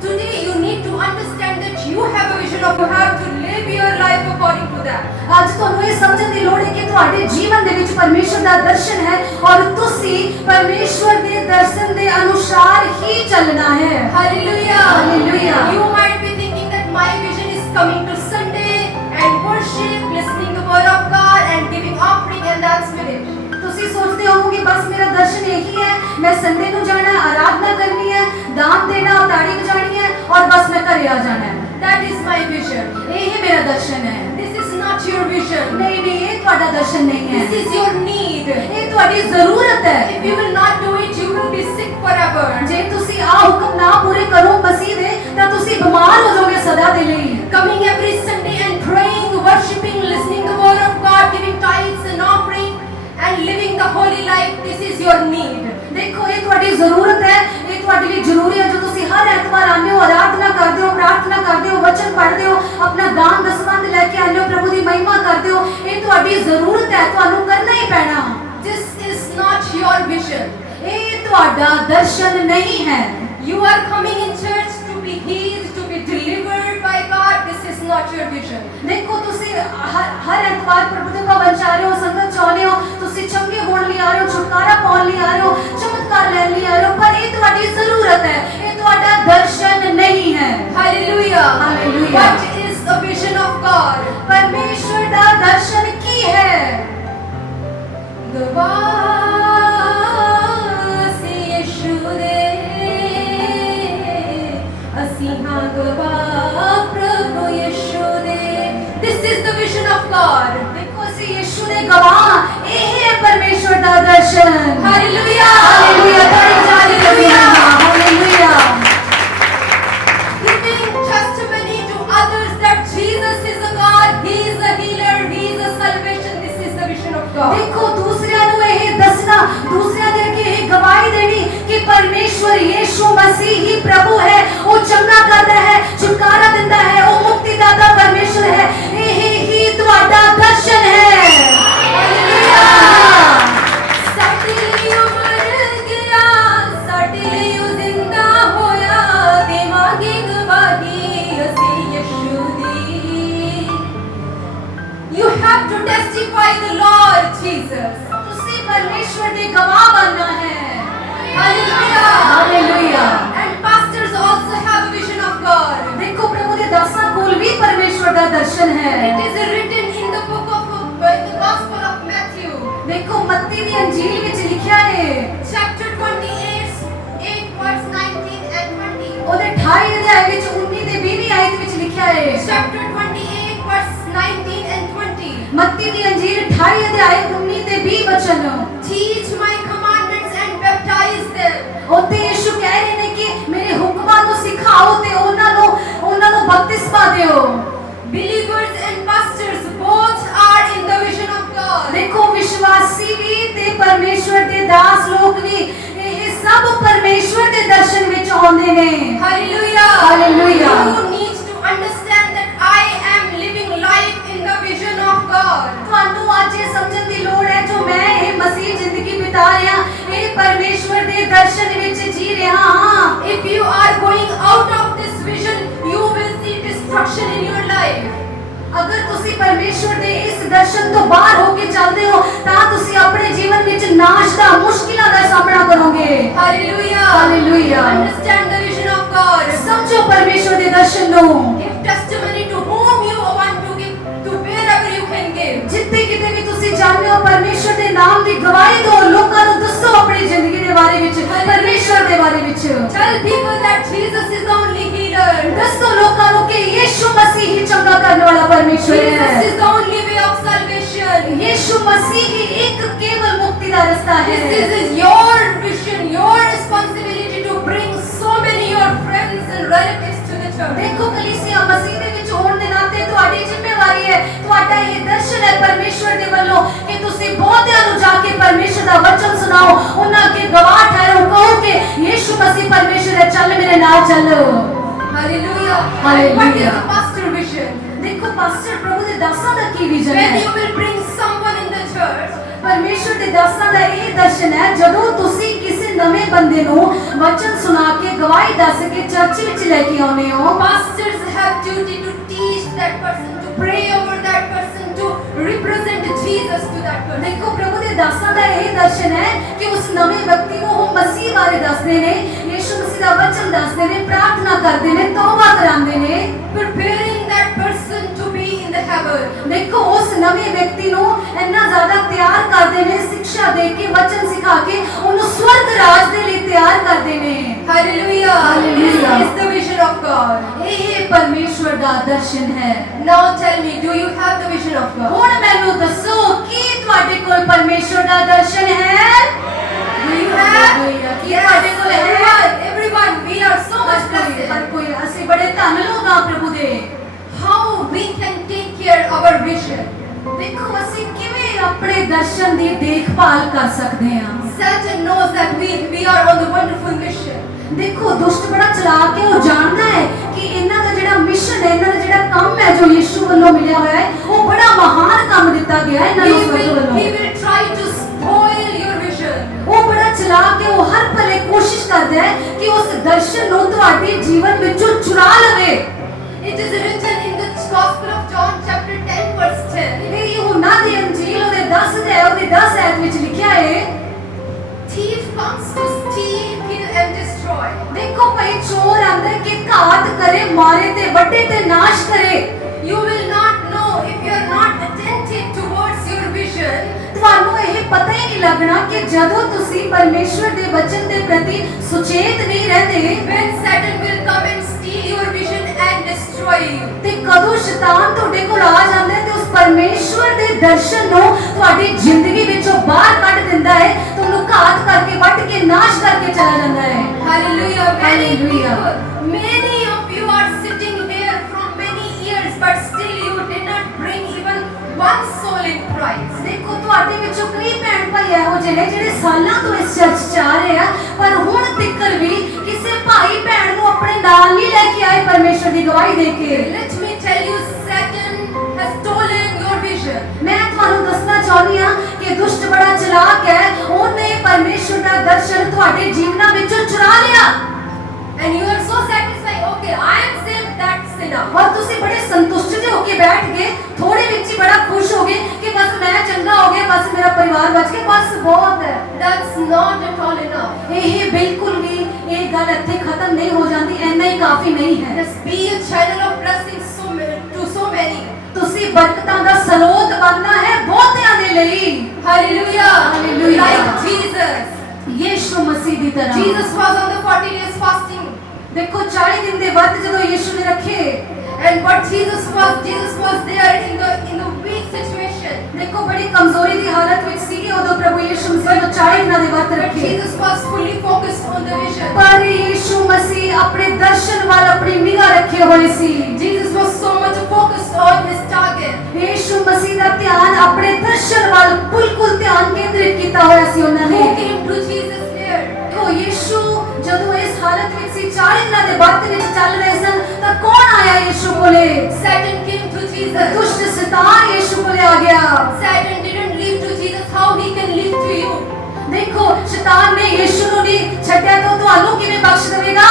Today you need to understand that you have a vision of, you have to live your life according to that. ਅੱਜ ਤੁਹਾਨੂੰ ਇਹ ਸਮਝਣ ਦੀ ਲੋੜ ਹੈ ਕਿ ਤੁਹਾਡੇ ਜੀਵਨ ਦੇ ਵਿੱਚ ਪਰਮੇਸ਼ਵਰ ਦਾ ਦਰਸ਼ਨ ਹੈ ਔਰ ਤੁਸੀਂ ਪਰਮੇਸ਼ਵਰ ਦੇ ਦਰਸ਼ਨ ਦੇ ਅਨੁਸਾਰ ਹੀ ਚੱਲਣਾ ਹੈ। Hallelujah. Hallelujah. You might be thinking that my vision is coming to Sunday and worship, listening the word of God and giving offering and that's finished. ਤੁਸੀਂ ਸੋਚਦੇ ਹੋਵੋਗੇ ਬਸ ਮੇਰਾ ਦਰਸ਼ਨ ਇਹੀ ਹੈ, ਮੈਂ ਸੰਡੇ ਨੂੰ ਜਾਣਾ, ਆਰਾਧਨਾ ਕਰਨੀ ਹੈ, ਦਾਨ ਦੇਣਾ, ਤਾੜੀ ਵਜਾਣੀ ਹੈ ਔਰ ਬਸ ਮੈਂ ਘਰੇ ਆ ਜਾਣਾ ਹੈ। That is my vision. ਇਹ ਮੇਰਾ ਦਰਸ਼ਨ ਹੈ। This is not your vision. ਨਹੀਂ ਨਹੀਂ, ਇਹ ਤੁਹਾਡਾ ਦਰਸ਼ਨ ਨਹੀਂ ਹੈ, This is your need. ਇਹ ਤੁਹਾਡੀ ਜ਼ਰੂਰਤ ਹੈ। If you will not do it, you will be sick forever. ਜੇ ਤੁਸੀਂ ਆ ਹੁਕਮ ਨਾ ਪੂਰੇ ਕਰੋ ਮਸੀਹ ਦੇ, ਤਾਂ ਤੁਸੀਂ ਬਿਮਾਰ ਹੋ ਜਾਓਗੇ ਸਦਾ ਦੇ ਲਈ। Coming every Sunday and praying, worshiping, listening the word of God, giving tithes and offering, and living the holy life. This is your need. ਦੇਖੋ, ਇਹ ਤੁਹਾਡੀ ਜ਼ਰੂਰਤ ਹੈ, ਇਹ ਤੁਹਾਡੇ ਲਈ ਜ਼ਰੂਰੀ ਹੈ। ਜੋ ਤੁਸੀਂ ਹਰ ਐਤਵਾਰ ਆਉਂਦੇ ਹੋ, ਆਰਾਧਨਾ ਕਰਦੇ ਹੋ, ਪ੍ਰਾਰਥਨਾ ਕਰਦੇ ਹੋ, ਵਚਨ ਪੜ੍ਹਦੇ ਹੋ, ਆਪਣਾ ਦਾਨ ਦਸਵੰਧ ਲੈ ਕੇ ਆਉਂਦੇ ਹੋ, ਪ੍ਰਭੂ ਦੀ ਮਹਿਮਾ ਕਰਦੇ ਹੋ, ਇਹ ਤੁਹਾਡੀ ਜ਼ਰੂਰਤ ਹੈ, ਤੁਹਾਨੂੰ ਕਰਨਾ ਹੀ ਪੈਣਾ। This is not your vision. ਇਹ ਤੁਹਾਡਾ ਦਰਸ਼ਨ ਨਹੀਂ ਹੈ। You are coming in church to be healed, to be delivered by God. This is not your vision. ਦੇਖੋ, ਤੁਸੀਂ ਹਰ ਐਤਵਾਰ ਪ੍ਰਭੂ ਦੇ ਭਵਨ ਚ ਆ ਰਹੇ ਹੋ, ਸੰਗਤ ਚ ਆਉਂਦੇ ਹੋ, ਤੁਸੀਂ ਚੰਗੇ ਹੋਣ ਲਈ ਆ ਰਹੇ ਹੋ, ਛੁਟਕਾਰਾ ਪਾਉਣ ਲਈ ਆ ਰਹੇ ਹੋ, ਚਮਤਕਾਰ ਲੈਣ ਲਈ ਆ ਰਹੇ ਹੋ, ਪਰ ਇਹ ਤੁਹਾਡੀ ਜ਼ਰੂਰਤ ਹੈ, ਇਹ ਤੁਹਾਡਾ ਦਰਸ਼ਨ ਨਹੀਂ ਹੈ। Hallelujah. Hallelujah. What is the vision of God? ਪਰਮੇਸ਼ਵਰ ਦਾ ਦਰਸ਼ਨ ਕੀ ਹੈ? ਗਵਾਹ ਸੀ ਯਿਸੂ ਦੇ, ਅਸੀਂ ਹਾਂ ਗਵਾਹ ਪ੍ਰਭੂ ਯਿਸੂ ਦੇ। This is the vision of God. ਦੇਖੋ, ਅਸੀਂ ਯਿਸੂ ਦੇ ਗਵਾਹ, ਇਹ ਹੈ ਪਰਮੇਸ਼ਵਰ ਦਾ ਦਰਸ਼ਨ। Hallelujah. ਹਾਲੇਲੂਇਆ, ਤਾੜੀ ਜਾਰੀ ਕਰੀਏ। Hallelujah. Giving testimony to others that Jesus is a God, He is a healer, He is a salvation. This is the vision of God. ਦੇਖੋ, ਦੂਸਰਿਆਂ ਨੂੰ ਇਹ ਦੱਸਣਾ, ਦੂਸਰਿਆਂ ਦੇ ਅੱਗੇ ਇਹ ਗਵਾਹੀ ਦੇਣੀ ਕਿ ਪਰਮੇਸ਼ਵਰ ਯਿਸੂ ਮਸੀਹ ਹੀ ਪ੍ਰਭੂ ਹੈ, ਉਹ ਚੰਗਾ ਕਰਦਾ ਹੈ, ਛੁਟਕਾਰਾ ਦਿੰਦਾ ਹੈ, ਉਹ ਮੁਕਤੀਦਾਤਾ ਪਰਮੇਸ਼ਵਰ ਹੈ। ਇਹ ਹੀ ਤੁਹਾਡਾ ਦਰਸ਼ਨ ਹੈ। ਹਾਲੇਲੂਇਆ। ਸਾਡੇ ਲਈ ਉਹ ਮਰ ਗਿਆ, ਸਾਡੇ ਲਈ ਉਹ ਜ਼ਿੰਦਾ ਹੋਇਆ, ਦੇਵਾਂਗੇ ਗਵਾਹੀ ਅਸੀਂ ਯਿਸੂ ਦੀ। You have to testify the Lord Jesus. ਤੁਸੀਂ ਪਰਮੇਸ਼ਵਰ ਦੇ ਗਵਾਹ ਬਣਨਾ ਹੈ। Hallelujah. Hallelujah. And pastors also have a vision of God. ਦੇਖੋ, ਪ੍ਰਭੂ ਦੇ ਦਾਸਾਂ ਕੋਲ ਵੀ ਪਰਮੇਸ਼ਵਰ ਦਾ ਦਰਸ਼ਨ ਹੈ। It is written in the book of the Gospel of Matthew, ਦੇਖੋ, ਮੱਤੀ ਦੀ ਅੰਜੀਲ ਵਿੱਚ ਲਿਖਿਆ ਹੈ, chapter 28, 8 verse 19 and 20. ਉਹਦੇ 28 ਅਧਿਆਇ ਵਿੱਚ 19 ਦੇ 20ਵੀਂ ਆਇਤ ਵਿੱਚ ਲਿਖਿਆ ਹੈ। Chapter 28 verse 19 and 20. ਮੱਤੀ ਦੀ ਅੰਜੀਲ 28 ਅਧਿਆਇ 19 ਤੇ 20 ਵਚਨ। Teach my commandments and baptize them. ਉੱਥੇ ਯਿਸੂ ਕਹਿ ਰਹੇ ਨੇ ਕਿ ਮੇਰੇ ਹੁਕਮਾਂ ਨੂੰ ਸਿਖਾਓ ਤੇ ਉਹਨਾਂ ਨੂੰ ਬਪਤਿਸਮਾ ਦਿਓ। Believers and pastors both are in the vision of God. ਦੇਖੋ, ਵਿਸ਼ਵਾਸੀ ਵੀ ਤੇ ਪਰਮੇਸ਼ਵਰ ਦੇ ਦਾਸ ਲੋਕ ਵੀ, ਇਹ ਸਭ ਪਰਮੇਸ਼ਵਰ ਦੇ ਦਰਸ਼ਨ ਵਿੱਚ ਆਉਂਦੇ ਨੇ। Hallelujah. Hallelujah. You need to understand that I am living life in the vision of God. ਤੁਹਾਨੂੰ ਅੱਜ ਇਹ ਸਮਝਣ ਦੀ ਲੋੜ ਹੈ, ਜੋ ਮੈਂ ਇਹ ਮਸੀਹ ਜ਼ਿੰਦਗੀ ਬਿਤਾ ਰਿਹਾ, ਇਹ ਪਰਮੇਸ਼ਵਰ ਦੇ ਦਰਸ਼ਨ ਵਿੱਚ ਜੀ ਰਿਹਾ ਹਾਂ। If you are going out of this vision, you will see destruction in your life. ਅਗਰ ਤੁਸੀਂ ਪਰਮੇਸ਼ਵਰ ਦੇ ਇਸ ਦਰਸ਼ਨ ਤੋਂ ਬਾਹਰ ਹੋ ਕੇ ਚੱਲਦੇ ਹੋ, ਤਾਂ ਤੁਸੀਂ ਆਪਣੇ ਜੀਵਨ ਵਿੱਚ ਨਾਸ਼ ਦਾ, ਮੁਸ਼ਕਿਲਾਂ ਦਾ ਸਾਹਮਣਾ ਕਰੋਗੇ। Hallelujah. Hallelujah. Understand the vision of God. ਸਮਝੋ ਪਰਮੇਸ਼ਵਰ ਦੇ ਦਰਸ਼ਨ ਨੂੰ। Give testimony to whom you want to give, to wherever you can give. ਜਿੱਥੇ ਕਿਤੇ ਵੀ ਤੁਸੀਂ ਜਾਂਦੇ ਹੋ, ਪਰਮੇਸ਼ਵਰ ਦੇ ਨਾਮ ਦੀ ਗਵਾਹੀ ਦਿਓ, ਲੋਕਾਂ ਨੂੰ ਦੱਸੋ ਆਪਣੀ ਜ਼ਿੰਦਗੀ ਦੇ ਬਾਰੇ ਵਿੱਚ, ਪਰਮੇਸ਼ਵਰ ਦੇ ਬਾਰੇ ਵਿੱਚ। Tell people that Jesus is the only healer. ਦੱਸੋ ਲੋਕਾਂ ਨੂੰ ਕਿ ਯਿਸੂ ਮਸੀਹ ਹੀ ਚੰਗਾ ਕਰਨ ਵਾਲਾ ਪਰਮੇਸ਼ਵਰ Jesus ਹੈ। is the only way of salvation. ਯਿਸੂ ਮਸੀਹ ਹੀ ਇੱਕ ਕੇਵਲ ਮੁਕਤੀ ਦਾ ਰਸਤਾ ਹੈ। This is your vision, your responsibility to bring so many your friends and relatives to the church. ਦੇਖੋ, ਕਲੀਸਿਆ ਮਸੀਹ ਦੇ ਵਿੱਚ ਹੋਣ ਦੇ ਨਾਤੇ ਤੁਹਾਡੀ ਜ਼ਿੰਮੇਵਾਰੀ ਹੈ, ਤੁਹਾਡਾ ਇਹ ਦਰਸ਼ਨ ਹੈ ਪਰਮੇਸ਼ਵਰ ਦੇ ਵੱਲੋਂ ਕਿ ਤੁਸੀਂ ਬਹੁਤਿਆਂ ਨੂੰ ਜਾ ਕੇ ਪਰਮੇਸ਼ਵਰ ਦਾ ਵਚਨ ਸੁਣਾਓ, ਉਹਨਾਂ ਅੱਗੇ ਗਵਾਹ ਠਹਿਰੋ, ਕਹੋ ਕਿ ਯਿਸੂ ਮਸੀਹ ਪਰਮੇਸ਼ਵਰ ਹੈ, ਚੱਲ ਮੇਰੇ ਨਾਲ ਚੱਲ। Hallelujah. Hallelujah. And what is the pastor vision? ਦੇਖੋ, ਪਾਸਟਰ ਪ੍ਰਭੂ ਦੇ ਦਾਸਾਂ ਦਾ ਕੀ ਵਿਜ਼ਨ When ਹੈ? you will bring someone in the church, ਪਰਮੇਸ਼ਵਰ ਦੇ ਦਾਸਾਂ ਦਾ ਇਹ ਦਰਸ਼ਨ ਹੈ, ਜਦੋਂ ਤੁਸੀਂ ਕਿਸੇ ਨਵੇਂ ਬੰਦੇ ਨੂੰ ਵਚਨ ਸੁਣਾ ਕੇ, ਗਵਾਹੀ ਦੱਸ ਕੇ ਚਰਚ ਵਿੱਚ ਲੈ ਕੇ ਆਉਂਦੇ ਹੋ। pastors have duty to teach that person, to pray over that person, to represent Jesus to that person. ਦੇਖੋ, ਪ੍ਰਭੂ ਦੇ ਦਾਸਾਂ ਦਾ ਇਹ ਦਰਸ਼ਨ ਹੈ ਕਿ ਉਸ ਨਵੇਂ ਵਿਅਕਤੀ ਨੂੰ ਉਹ ਮਸੀਹ ਬਾਰੇ ਦੱਸਦੇ ਨੇ, ਯਿਸੂ ਮਸੀਹ ਦਾ ਵਚਨ ਦੱਸਦੇ ਨੇ, ਪ੍ਰਾਰਥਨਾ ਕਰਦੇ ਨੇ, ਤੌਬਾ ਕਰਾਉਂਦੇ ਨੇ, Preparing that person to be in the heaven. ਦੇਖੋ, ਉਸ ਨਵੇਂ ਵਿਅਕਤੀ ਨੂੰ ਇੰਨਾ ਜ਼ਿਆਦਾ ਤਿਆਰ ਕਰਦੇ ਨੇ, ਸਿੱਖਿਆ ਦੇ ਕੇ, ਵਚਨ ਸਿਖਾ ਕੇ ਉਹਨੂੰ ਸਵਰਗ ਰਾਜ ਦੇ ਲਈ ਤਿਆਰ ਕਰਦੇ ਨੇ। Hallelujah. Hallelujah. This is the vision of God. ਇਹ ਪਰਮੇਸ਼ਵਰ ਦਰਸ਼ਨ ਹੈ। Now tell me, do you have the vision of God? ਹੁਣ ਮੈਨੂੰ ਦੱਸੋ ਕੀ ਤੁਹਾਡੇ ਕੋਲ ਪਰਮੇਸ਼ਵਰ ਦਾ ਦਰਸ਼ਨ ਹੈ? Do you have? Ki Yes, ਤੁਹਾਡੇ ਕੋਲ ਹੈ? everyone, we are so much Har blessed. ਕੋਈ ਅਸੀਂ ਬੜੇ ਧੰਨ ਲੋਕ ਹਾਂ ਪ੍ਰਭੂ ਦੇ। How we can take care of our vision? ਦੇਖੋ ਅਸੀਂ ਕਿਵੇਂ ਆਪਣੇ ਦਰਸ਼ਨ ਦੀ ਦੇਖਭਾਲ ਕਰ ਸਕਦੇ ਹਾਂ। Satan knows that we are on the wonderful mission. ਦੇਖੋ ਦੁਸ਼ਟ ਬੜਾ ਚਲਾਕ ਹੈ, ਉਹ ਜਾਣਦਾ ਹੈ ਕਿ ਇਹਨਾਂ ਦਾ ਜਿਹੜਾ ਮਿਸ਼ਨ ਹੈ, ਇਹਨਾਂ ਦਾ ਜਿਹੜਾ ਕੰਮ ਹੈ ਜੋ ਯਿਸੂ ਵੱਲੋਂ ਮਿਲਿਆ ਹੋਇਆ ਹੈ, ਉਹ ਬੜਾ ਮਹਾਨ ਕੰਮ ਦਿੱਤਾ ਗਿਆ ਹੈ ਇਹਨਾਂ ਨੂੰ ਸਵਰਗ ਵੱਲੋਂ। He will try to spoil your vision. ਉਹ ਬੜਾ ਚਲਾਕ ਹੈ, ਉਹ ਹਰ ਪਲੇ ਕੋਸ਼ਿਸ਼ ਕਰਦਾ ਹੈ ਕਿ ਉਸ ਦਰਸ਼ਨ ਨੂੰ ਤੁਹਾਡੇ ਜੀਵਨ ਵਿੱਚੋਂ ਚੁਰਾ ਲਵੇ। It is written in the Gospel of John chapter 10 verse 10. ਇਹ ਯਹੋਨਾ ਦੀ ਅੰਜੀਲ ਉਹਦੇ 10 ਅਧਿਆਇ ਉਹਦੇ 10 ਐਤ ਵਿੱਚ ਲਿਖਿਆ ਹੈ, Thief comes to steal, kill and destroy. ਦੇਖੋ ਭਾਈ ਚੋਰ ਆਂਦਾ ਹੈ ਕਿ ਘਾਤ ਕਰੇ, ਮਾਰੇ ਤੇ ਵੱਢੇ ਤੇ ਨਾਸ਼ ਕਰੇ। You will not know if you are not attentive towards your vision. ਤੁਹਾਨੂੰ ਇਹ ਪਤਾ ਹੀ ਨਹੀਂ ਲੱਗਣਾ ਕਿ ਜਦੋਂ ਤੁਸੀਂ ਪਰਮੇਸ਼ਵਰ ਦੇ ਵਚਨ ਦੇ ਪ੍ਰਤੀ ਸੁਚੇਤ ਨਹੀਂ ਰਹਿੰਦੇ When Satan will come and steal your vision and destroy you. ਤੇ ਕਦੋਂ ਸ਼ੈਤਾਨ ਤੁਹਾਡੇ ਕੋਲ ਆ ਜਾਂਦਾ ਹੈ ਤੇ ਉਸ ਪਰਮੇਸ਼ਵਰ ਦੇ ਦਰਸ਼ਨ ਨੂੰ ਤੁਹਾਡੀ ਜ਼ਿੰਦਗੀ ਵਿੱਚੋਂ ਬਾਹਰ ਕੱਢ ਦਿੰਦਾ ਹੈ, ਤੁਹਾਨੂੰ ਘਾਤ ਕਰਕੇ ਵੱਢ ਕੇ ਨਾਸ਼ ਕਰਕੇ ਚਲਾ ਜਾਂਦਾ ਹੈ। Hallelujah. Hallelujah. Many of you are sitting here from many years, but still you did not bring even one soul in Christ. ਦੇਖੋ ਤੁਹਾਡੇ ਵਿੱਚੋਂ ਕਈ ਭੈਣ ਭਾਈ ਇਹੋ ਜਿਹੇ ਨੇ ਜਿਹੜੇ ਸਾਲਾਂ ਤੋਂ ਇਸ ਚਰਚ ਚ ਆ ਰਹੇ ਆ, ਪਰ ਹੁਣ ਤੱਕ ਵੀ ਕਿਸੇ ਭਾਈ ਭੈਣ ਨੂੰ ਆਪਣੇ ਨਾਲ ਨਹੀਂ ਲੈ ਕੇ ਆਏ ਪਰਮੇਸ਼ਵਰ ਦੀ ਗਵਾਹੀ ਦੇ ਕੇ। Let me tell you, Satan has stolen your vision. ਮੈਂ ਤੁਹਾਨੂੰ ਦੱਸਣਾ ਚਾਹੁੰਦੀ ਹਾਂ ਕਿ ਦੁਸ਼ਟ ਬੜਾ ਚਲਾਕ ਹੈ, ਉਹਨੇ ਪਰਮੇਸ਼ਵਰ ਦਾ ਦਰਸ਼ਨ ਤੁਹਾਡੇ ਜੀਵਨਾਂ ਵਿੱਚੋਂ ਚੁਰਾ ਲਿਆ। And you are so satisfied, okay, I am saved, that's enough. ਔਰ ਤੁਸੀਂ ਬੜੇ ਸੰਤੁਸ਼ਟ ਜਿਹੇ ਹੋ ਕੇ ਬੈਠ ਗਏ, ਥੋੜੇ ਵਿੱਚ ਹੀ ਬੜਾ ਖੁਸ਼ ਹੋ ਗਏ ਕਿ ਬਸ ਮੈਂ ਚੰਗਾ ਹੋ ਗਿਆ, ਬਸ ਮੇਰਾ ਪਰਿਵਾਰ ਬਚ ਗਿਆ, ਬਸ ਬਹੁਤ ਹੈ। That's not at all enough. ਇਹ ਬਿਲਕੁਲ ਵੀ ਇਹ ਗੱਲ ਇੱਥੇ ਖਤਮ ਨਹੀਂ ਹੋ ਜਾਂਦੀ, ਇੰਨਾ ਹੀ ਕਾਫੀ ਨਹੀਂ ਹੈ। Just be a channel of blessing to so many. ਤੁਸੀਂ ਬਰਕਤਾਂ ਦਾ ਸਰੋਤ ਬਣਨਾ ਹੈ ਬਹੁਤਿਆਂ ਦੇ ਲਈ। Hallelujah. Hallelujah. Like Jesus. ਯਿਸੂ ਮਸੀਹ ਦੀ ਤਰ੍ਹਾਂ। Jesus was on the 40 days fasting. ਦੇਖੋ 40 ਦਿਨ ਦੇ ਵਰਤ ਜਦੋਂ ਯਿਸੂ ਨੇ ਰੱਖੇ, And but Jesus was there in the weak situation. ਦੇਖੋ ਬੜੀ ਕਮਜ਼ੋਰੀ ਦੀ ਹਾਲਤ ਵਿੱਚ ਸੀਗੇ ਉਦੋਂ ਪ੍ਰਭੂ ਯਿਸੂ ਮਸੀਹ ਨੇ 40 ਦਿਨਾਂ ਦੇ ਵਰਤ But ਰੱਖੇ। Jesus was fully focused on the vision. ਪਰ ਯਿਸੂ ਮਸੀਹ ਆਪਣੇ ਦਰਸ਼ਨ ਵੱਲ ਆਪਣੀ ਨਿਗਾਹ ਰੱਖੇ ਹੋਏ ਸੀ। Jesus was so much focused on his target. ਯਿਸੂ ਮਸੀਹ ਦਾ ਧਿਆਨ ਆਪਣੇ ਦਰਸ਼ਨ ਵੱਲ ਬਿਲਕੁਲ ਧਿਆਨ ਕੇਂਦਰਿਤ ਕੀਤਾ ਹੋਇਆ ਸੀ ਉਹਨਾਂ Who ਨੇ। came to Jesus here? ਦੇਖੋ ਯਿਸੂ ਜਦੋਂ ਇਸ ਹਾਲਤ ਵਿੱਚ ਸੀ, 40 ਦਿਨਾਂ ਦੇ ਵਰਤ ਵਿੱਚ ਚੱਲ ਰਹੇ ਸਨ, ਤਾਂ ਕੌਣ ਆਇਆ ਯਿਸੂ ਕੋਲੇ? Satan came to Jesus. ਦੁਸ਼ਟ ਸ਼ੈਤਾਨ ਯਿਸੂ ਕੋਲੇ ਆ ਗਿਆ। Satan didn't leave to Jesus. How he can leave to you? ਦੇਖੋ ਸ਼ੈਤਾਨ ਨੇ ਯਿਸੂ ਨੂੰ ਨਹੀਂ ਛੱਡਿਆ ਤਾਂ ਤੁਹਾਨੂੰ ਕਿਵੇਂ ਬਖਸ਼ ਦੇਵੇਗਾ?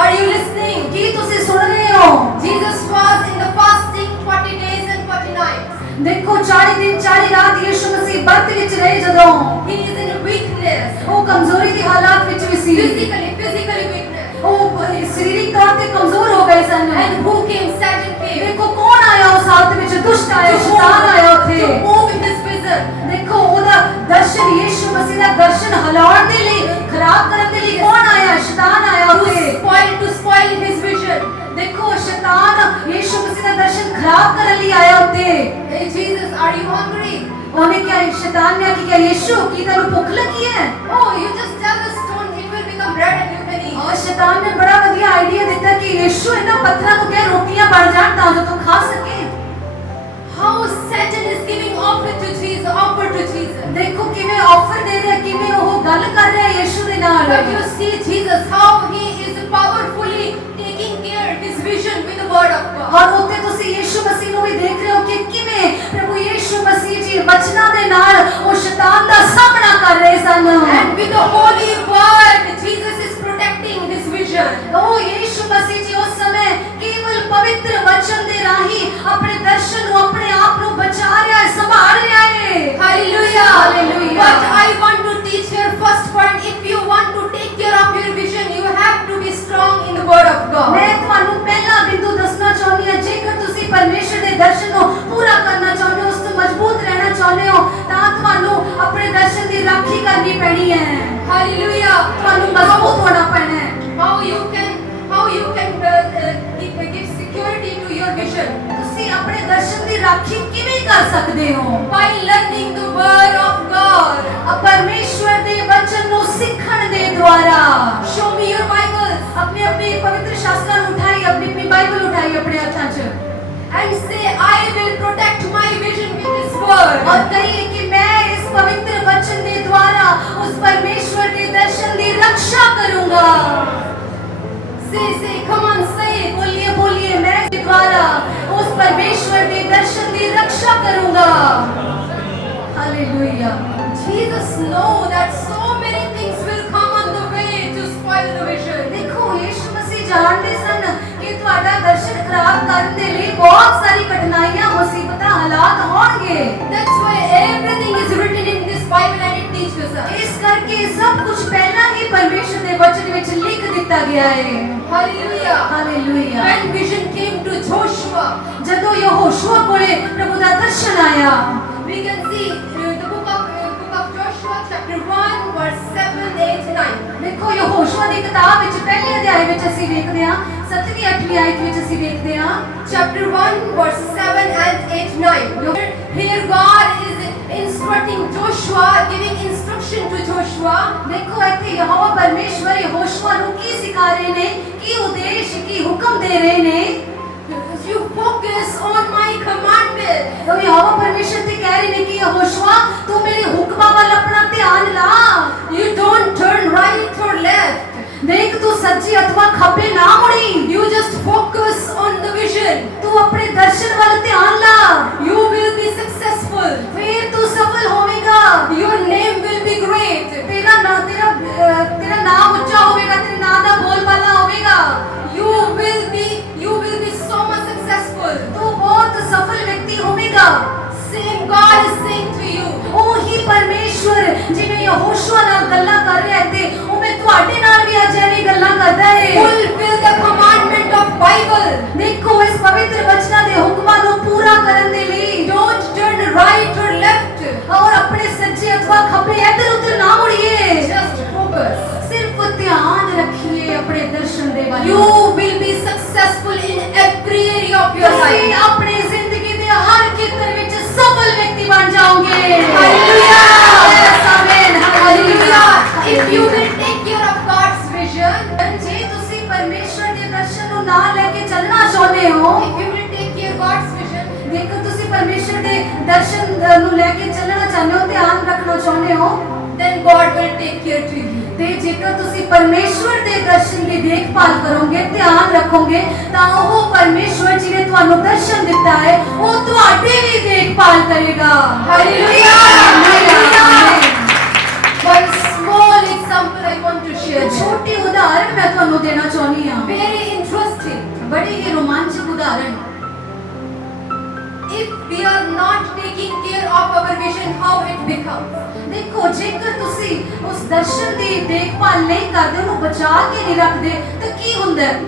Are you listening? ਕੀ ਤੁਸੀਂ ਸੁਣ ਰਹੇ ਹੋ? Jesus was in the fasting 40 days and 40 nights. ਦੇਖੋ 40 ਦਿਨ 40 ਰਾਤ ਯਿਸੂ ਮਸੀਹ ਵਰਤ ਵਿੱਚ ਰਹੇ ਜਦੋਂ He is in weakness. ਉਹ ਕਮਜ਼ੋਰੀ ਦੀ ਹਾਲਾਤ ਵਿੱਚ ਵੀ ਸੀ। Physically weakness. ਉਹ ਸਰੀਰਕ ਤੌਰ ਤੇ ਕਮਜ਼ੋਰ ਹੋ ਗਏ ਸਨ। And who came? Satan came. ਦੇਖੋ ਕੌਣ ਆਇਆ ਉਸ ਹਾਲਤ ਵਿੱਚ? ਦੁਸ਼ਟ ਆਇਆ, ਸ਼ੈਤਾਨ ਆਇਆ ਉੱਥੇ। To move in this vision. ਦੇਖੋ ਉਹਦਾ ਦਰਸ਼ਨ ਯਿਸੂ ਮਸੀਹ ਦਾ ਦਰਸ਼ਨ ਹਿਲਾਉਣ ਦੇ ਲਈ, ਖਰਾਬ ਕਰਨ ਦੇ ਲਈ ਕੌਣ ਆਇਆ? ਸ਼ੈਤਾਨ ਆਇਆ ਉੱਥੇ। To spoil his vision. ਦੇਖੋ ਸ਼ੈਤਾਨ ਯਿਸੂ ਮਸੀਹ ਦਾ ਦਰਸ਼ਨ ਖਰਾਬ ਕਰਨ ਲਈ ਆਇਆ ਉੱਥੇ। Hey Jesus, are you hungry? ਉਹਨੇ ਕਿਹਾ, ਸ਼ੈਤਾਨ ਨੇ ਕਿਹਾ ਯਿਸੂ ਕੀ ਤੈਨੂੰ ਭੁੱਖ ਲੱਗੀ ਹੈ? Oh, you just tell the stone, it will become bread and you can eat. ਔਰ ਸ਼ੈਤਾਨ ਨੇ ਬੜਾ ਵਧੀਆ ਆਈਡੀਆ ਦਿੱਤਾ ਕਿ ਯਿਸੂ ਇਹਨਾਂ ਪੱਥਰਾਂ ਨੂੰ ਕਹਿ ਰੋਟੀਆਂ ਬਣ ਜਾਣ ਤਾਂ ਜੋ ਤੂੰ ਖਾ ਸਕੇ। How Satan is giving offer to Jesus. ਦੇਖੋ ਕਿਵੇਂ ਆਫਰ ਦੇ ਰਿਹਾ, ਕਿਵੇਂ ਉਹ ਗੱਲ ਕਰ ਰਿਹਾ ਯਿਸੂ ਦੇ ਨਾਲ। But you see Jesus, how he is powerfully taking care his vision with the word of God. ਔਰ ਉੱਥੇ ਤੁਸੀਂ ਯਿਸੂ ਮਸੀਹ ਨੂੰ ਵੀ ਦੇਖ ਰਹੇ ਹੋ ਕਿ ਕਿਵੇਂ ਪ੍ਰਭੂ ਯਿਸੂ ਮਸੀਹ ਜੀ ਵਚਨਾਂ ਦੇ ਨਾਲ ਉਹ ਸ਼ੈਤਾਨ ਦਾ ਸਾਹਮਣਾ ਕਰ ਰਹੇ ਸਨ। And with the holy word, Jesus is protecting his vision. ਉਹ ਯਿਸੂ ਮਸੀਹ ਜੀ ਉਸ ਸਮੇਂ ਕੇਵਲ ਪਵਿੱਤਰ ਵਚਨ ਦੇ ਰਾਹੀਂ ਆਪਣੇ ਦਰਸ਼ਨ ਨੂੰ, ਆਪਣੇ ਆਪ ਨੂੰ ਬਚਾ ਰਿਹਾ ਹੈ, ਸੰਭਾਲ ਰਿਹਾ ਹੈ। Hallelujah. Hallelujah. But I want to teach your first point. If you want to take care of your vision, you have to be strong in the word of God. ਮੈਂ ਤੁਹਾਨੂੰ ਪਹਿਲਾ ਬਿੰਦੂ ਦੱਸਣਾ ਚਾਹੁੰਦੀ ਹਾਂ, ਜੇਕਰ ਤੁਸੀਂ ਪਰਮੇਸ਼ਰ ਦੇ ਦਰਸ਼ਨ ਨੂੰ ਪੂਰਾ ਕਰਨਾ ਚਾਹੁੰਦੇ ਹੋ, ਉਸ ਤੋਂ ਮਜ਼ਬੂਤ ਰਹਿਣਾ ਚਾਹੁੰਦੇ ਹੋ, ਤਾਂ ਤੁਹਾਨੂੰ ਆਪਣੇ ਦਰਸ਼ਨ ਦੀ ਰਾਖੀ ਕਰਨੀ ਪੈਣੀ ਹੈ। Hallelujah. ਤੁਹਾਨੂੰ ਮਜ਼ਬੂਤ ਹੋਣਾ ਪੈਣਾ ਹੈ। How you can give security ਸਕਦੇ ਹੋ by learning the word of God. ਪਰਮੇਸ਼ਵਰ ਦੇ ਵਚਨ ਨੂੰ ਸਿੱਖਣ ਦੇ ਦੁਆਰਾ Show me your Bibles ਆਪਣੇ ਆਪਣੇ ਪਵਿੱਤਰ ਸ਼ਾਸਤਰਾਂ ਨੂੰ ਉਠਾਈ ਆਪਣੀ ਬਾਈਬਲ ਉਠਾਈ ਆਪਣੇ ਹੱਥਾਂ 'ਚ and say, I will protect my vision with this word. और कहिए कि मैं इस पवित्र वचन के द्वारा उस परमेश्वर के दर्शन की रक्षा करूंगा Say, come on, say it. बोलिए बोलिए मैं इसके द्वारा उस परमेश्वर के दर्शन की रक्षा करूंगा hallelujah Jesus know that so many things will come on the way to spoil the vision. देखो यीशु मसीह जानते सन कि ਤੁਹਾਡਾ ਦਰਸ਼ਨ ਖਰਾਬ ਕਰਨ ਦੇ ਲਈ ਬਹੁਤ ਸਾਰੀ ਕਠਿਨਾਈਆਂ ਮੁਸੀਬਤਾਂ ਹਾਲਾਤ ਹੋਣਗੇ That's why everything is written in this Bible and it teaches us. ਇਸ ਕਰਕੇ ਸਭ ਕੁਝ ਪਹਿਲਾਂ ਹੀ ਪਰਮੇਸ਼ਰ ਦੇ ਵਚਨ ਵਿੱਚ ਲਿਖ ਦਿੱਤਾ ਗਿਆ ਹੈ Hallelujah. Hallelujah When vision came to Joshua, ਜਦੋਂ ਯਹੋਸ਼ੂਆ ਕੋਲੇ ਪ੍ਰਭੂ ਦਾ ਦਰਸ਼ਨ ਆਇਆ we can see the book of Joshua chapter 1 verse 7, 8, 9. ਦੇਖੋ ਯਹੋਸ਼ੂਆ ਦੀ ਕਿਤਾਬ ਵਿੱਚ ਪਹਿਲੇ ਅਧਿਆਇ ਵਿੱਚ ਅਸੀਂ ਵੇਖਦੇ ਹਾਂ 7ਵੀਂ 8ਵੀਂ ਆਇਤ ਵਿੱਚ ਅਸੀਂ ਵੇਖਦੇ ਹਾਂ Chapter 1 verse 7 and 8, 9. Here God is instructing Joshua, giving instruction to Joshua. ਦੇਖੋ ਇੱਥੇ ਯਹੋਵਾ ਪਰਮੇਸ਼ਵਰ ਯਹੋਸ਼ੂਆ ਨੂੰ ਕੀ ਸਿਖਾ ਰਹੇ ਨੇ ਕੀ ਉਦੇਸ਼ ਕੀ ਹੁਕਮ ਦੇ ਰਹੇ ਨੇ You focus on my commandments. ਉਹ ਯਹੋਵਾ ਪਰਮੇਸ਼ਰ ਤੇ ਕਹਿ ਰਹੇ ਨੇ ਕਿ ਯਹੋਸ਼ੂਆ ਤੂੰ ਮੇਰੇ ਹੁਕਮਾਂ ਵੱਲ ਆਪਣਾ ਧਿਆਨ ਲਾ You don't turn right or left. ਦੇਖ ਤੂੰ ਸੱਜੀ ਅਥਵਾ ਖੱਬੇ ਨਾ ਮੁੜੀ You just focus on the vision. ਤੂੰ ਆਪਣੇ ਦਰਸ਼ਨ ਵੱਲ ਧਿਆਨ ਲਾ You will be successful. ਫਿਰ ਤੂੰ ਸਫਲ ਹੋਵੇਗਾ Your name will be great. ਤੇਰਾ ਨਾਮ ਉੱਚਾ ਹੋਵੇਗਾ ਤੇਰੇ ਨਾਮ ਦਾ ਬੋਲਬਾਲਾ ਹੋਵੇਗਾ You will be so much successful. ਤੂੰ ਬਹੁਤ ਸਫਲ ਵਿਅਕਤੀ ਹੋਵੇਗਾ Same God is saying to you. ਉਹ ਹੀ ਪਰਮੇਸ਼ਵਰ ਜਿਵੇਂ ਯਹੋਸ਼ੂਆ ਨਾਲ ਗੱਲਾਂ ਕਰ ਰਿਹਾ ਤੇ ਉਵੇਂ ਤੁਹਾਡੇ ਨਾਲ ਵੀ ਅੱਜ ਐਵੇਂ ਗੱਲਾਂ ਕਰਦਾ ਹੈ Fulfill the commandment of Bible. ਦੇਖੋ ਇਸ ਪਵਿੱਤਰ ਵਚਨਾਂ ਦੇ ਹੁਕਮਾਂ ਨੂੰ ਪੂਰਾ ਕਰਨ ਦੇ ਲਈ Don't turn right or left. ਔਰ ਆਪਣੇ ਸੱਜੇ ਅਥਵਾ ਖੱਬੇ ਇੱਧਰ ਉੱਧਰ ਨਾ ਮੁੜੀਏ Just focus. ਸਿਰਫ ਧਿਆਨ ਰੱਖੀਏ ਆਪਣੇ ਦਰਸ਼ਨ ਦੇ ਵੱਲ You will be successful in every area of your ਤੁਸੀਂ life. ਆਪਣੀ ਜ਼ਿੰਦਗੀ ਦੇ ਹਰ ਖੇਤਰ ਵਿੱਚ ਸਫਲ ਵਿਅਕਤੀ ਬਣ ਜਾਓਗੇ Hallelujah. Amen Hallelujah. If you will take care of God's vision, ਜੇ ਤੁਸੀਂ ਪਰਮੇਸ਼ਵਰ ਦੇ ਦਰਸ਼ਨ ਨੂੰ ਨਾਲ ਲੈ ਕੇ ਚੱਲਣਾ ਚਾਹੁੰਦੇ ਹੋ if you will take care of God's vision, ਦੇਖੋ ਤੁਸੀਂ ਪਰਮੇਸ਼ਵਰ ਦੇ ਦਰਸ਼ਨ ਨੂੰ ਲੈ ਕੇ ਚੱਲਣਾ ਚਾਹੁੰਦੇ ਹੋ ਧਿਆਨ ਰੱਖਣਾ ਚਾਹੁੰਦੇ ਹੋ then God will take care to you. ਤੇ ਜੇਕਰ ਤੁਸੀਂ ਪਰਮੇਸ਼ਵਰ ਦੇ ਦਰਸ਼ਨ ਦੀ ਦੇਖਭਾਲ ਕਰੋਗੇ ਧਿਆਨ ਰੱਖੋਗੇ ਤਾਂ ਉਹ ਪਰਮੇਸ਼ਵਰ ਜੀ ਨੇ ਤੁਹਾਨੂੰ ਦਰਸ਼ਨ ਦਿੱਤਾ ਹੈ ਉਹ ਤੁਹਾਡੀ ਵੀ ਦੇਖਭਾਲ ਕਰੇਗਾ Hallelujah. Hallelujah. One small example I want to share. ਛੋਟੀ ਉਦਾਹਰਣ ਮੈਂ ਤੁਹਾਨੂੰ ਦੇਣਾ ਚਾਹੁੰਦੀ ਹਾਂ Very interesting. ਬੜੀ ਹੀ ਰੋਮਾਂਚਕ ਉਦਾਹਰਣ If we are not taking care of our vision, how it becomes? ਦੇਖੋ ਜੇਕਰ ਤੁਸੀਂ ਉਸ ਦਰਸ਼ਨ ਦੀ ਦੇਖਭਾਲ ਨਹੀਂ ਕਰਦੇ ਉਹਨੂੰ ਬਚਾ ਕੇ ਨਹੀਂ ਰੱਖਦੇ ਤਾਂ ਕੀ ਹੁੰਦਾ ਹੈ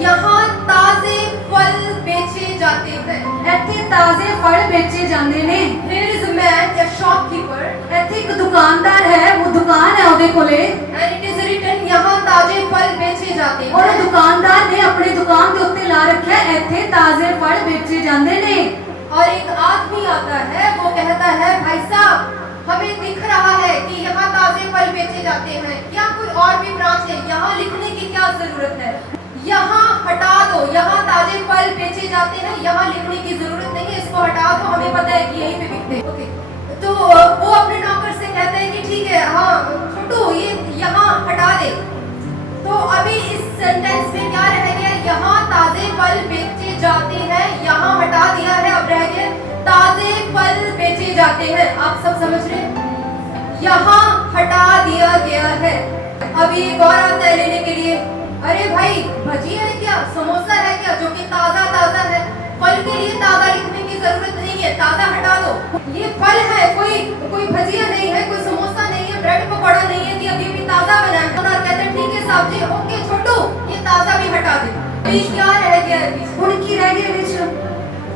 यहाँ ताजे फल बेचे जाते हैं. ਇੱਥੇ ਤਾਜ਼ੇ ਫਲ ਵੇਚੇ ਜਾਂਦੇ ਨੇ Here is a man, a shopkeeper, ਇੱਥੇ ਇੱਕ ਦੁਕਾਨਦਾਰ ਹੈ ਉਹ ਦੁਕਾਨ ਹੈ ਉਹਦੇ ਕੋਲੇ and it is written यहाँ ताजे फल बेचे जाते ਔਰ ਉਹ हैं. ਦੁਕਾਨਦਾਰ ਨੇ ਆਪਣੀ ਦੁਕਾਨ ਦੇ ਉੱਤੇ ਲਾ ਰੱਖਿਆ ਇੱਥੇ ਤਾਜ਼ੇ ਫਲ ਵੇਚੇ ਜਾਂਦੇ ਨੇ और एक आदमी आता है, वो कहता है भाई साहब हमें दिख रहा है कि यहाँ ताजे फल बेचे जाते हैं, क्या कोई और भी ब्रांच है? यहाँ लिखने की क्या जरूरत है? यहाँ हटा दो, यहाँ ताजे फल बेचे जाते हैं, यहाँ लिखने की जरूरत नहीं है, इसको हटा दो, हमें पता है कि यहीं पे बिकते हैं. ओके, तो वो अपने नौकर से कहते हैं कि ठीक है, हाँ छोटू ये यहाँ हटा दे. तो अभी इस सेंटेंस में क्या रह गया? यहाँ ताजे फल बेचे जाते हैं, यहाँ हटा दिया है, अब रह गए ताजे फल बेचे जाते हैं. आप सब समझ रहे हैं? यहाँ हटा दिया गया है. अभी एक और आता है लेने के लिए, अरे भाई भजिया है क्या, समोसा है क्या, जो कि ताजा ताजा है. फल के लिए ताजा लिखने की जरूरत नहीं है, ताजा हटा दो. ये फल है, कोई भजिया नहीं है, कोई समोसा नहीं है, ब्रेड पकौड़ा नहीं है, कि अभी भी ताजा बना है. और कहते हैं ठीक है साहब जी, ओके छोटू ये ताजा भी हटा दे. अभी क्या रह गया है बीच? ਹੁਣ ਕੀ ਰਹਿ ਗਿਆ ਵਿੱਚ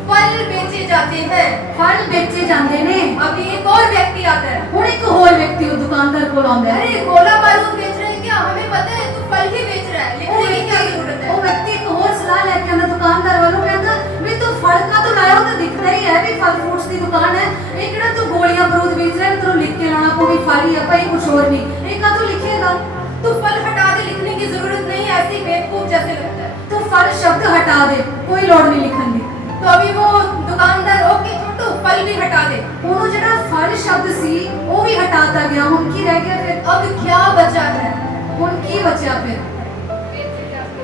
फल बेचे जाते हैं. ਫਲ ਵੇਚੇ ਜਾਂਦੇ ਨੇ अभी एक और व्यक्ति आता है, ਹੁਣ ਇੱਕ ਹੋਰ ਵਿਅਕਤੀ ਉਹ ਦੁਕਾਨਦਾਰ ਕੋਲ ਆਉਂਦਾ ਹੈ अरे गोला बारूद बेच रहे हैं क्या, हमें पता है तू फल ही बेच रहा है, ਉਹ लिखने की क्या जरूरत है? ਵਿਅਕਤੀ ਇੱਕ ਹੋਰ ਸਲਾਹ ਲੈ ਕੇ ਆਉਂਦਾ ਦੁਕਾਨਦਾਰ ਵੱਲੋਂ ਕਹਿੰਦਾ ਵੀ ਤੂੰ ਫਲ ਕਾ ਤੋਂ ਲਾਇਆ ਉਹ ਤਾਂ ਦਿਖਦਾ ਹੀ ਹੈ ਵੀ ਫਲ के लाना पवे फल ही है भाई, कुछ और नहीं। एक तो लिखेगा तो फल हटा दे, लिखने की जरूरत नहीं है, ऐसे ही बेवकूफ जैसे लगता है। तो फल शब्द हटा दे, कोई लोड़ नहीं लिखन की। तो अभी वो दुकानदार ओके छोटू फल भी हटा दे, वो जड़ा फल शब्द सी वो भी हटाता गया, हुन की रह गया फिर? अब क्या बचा है? हुन की बचा फिर?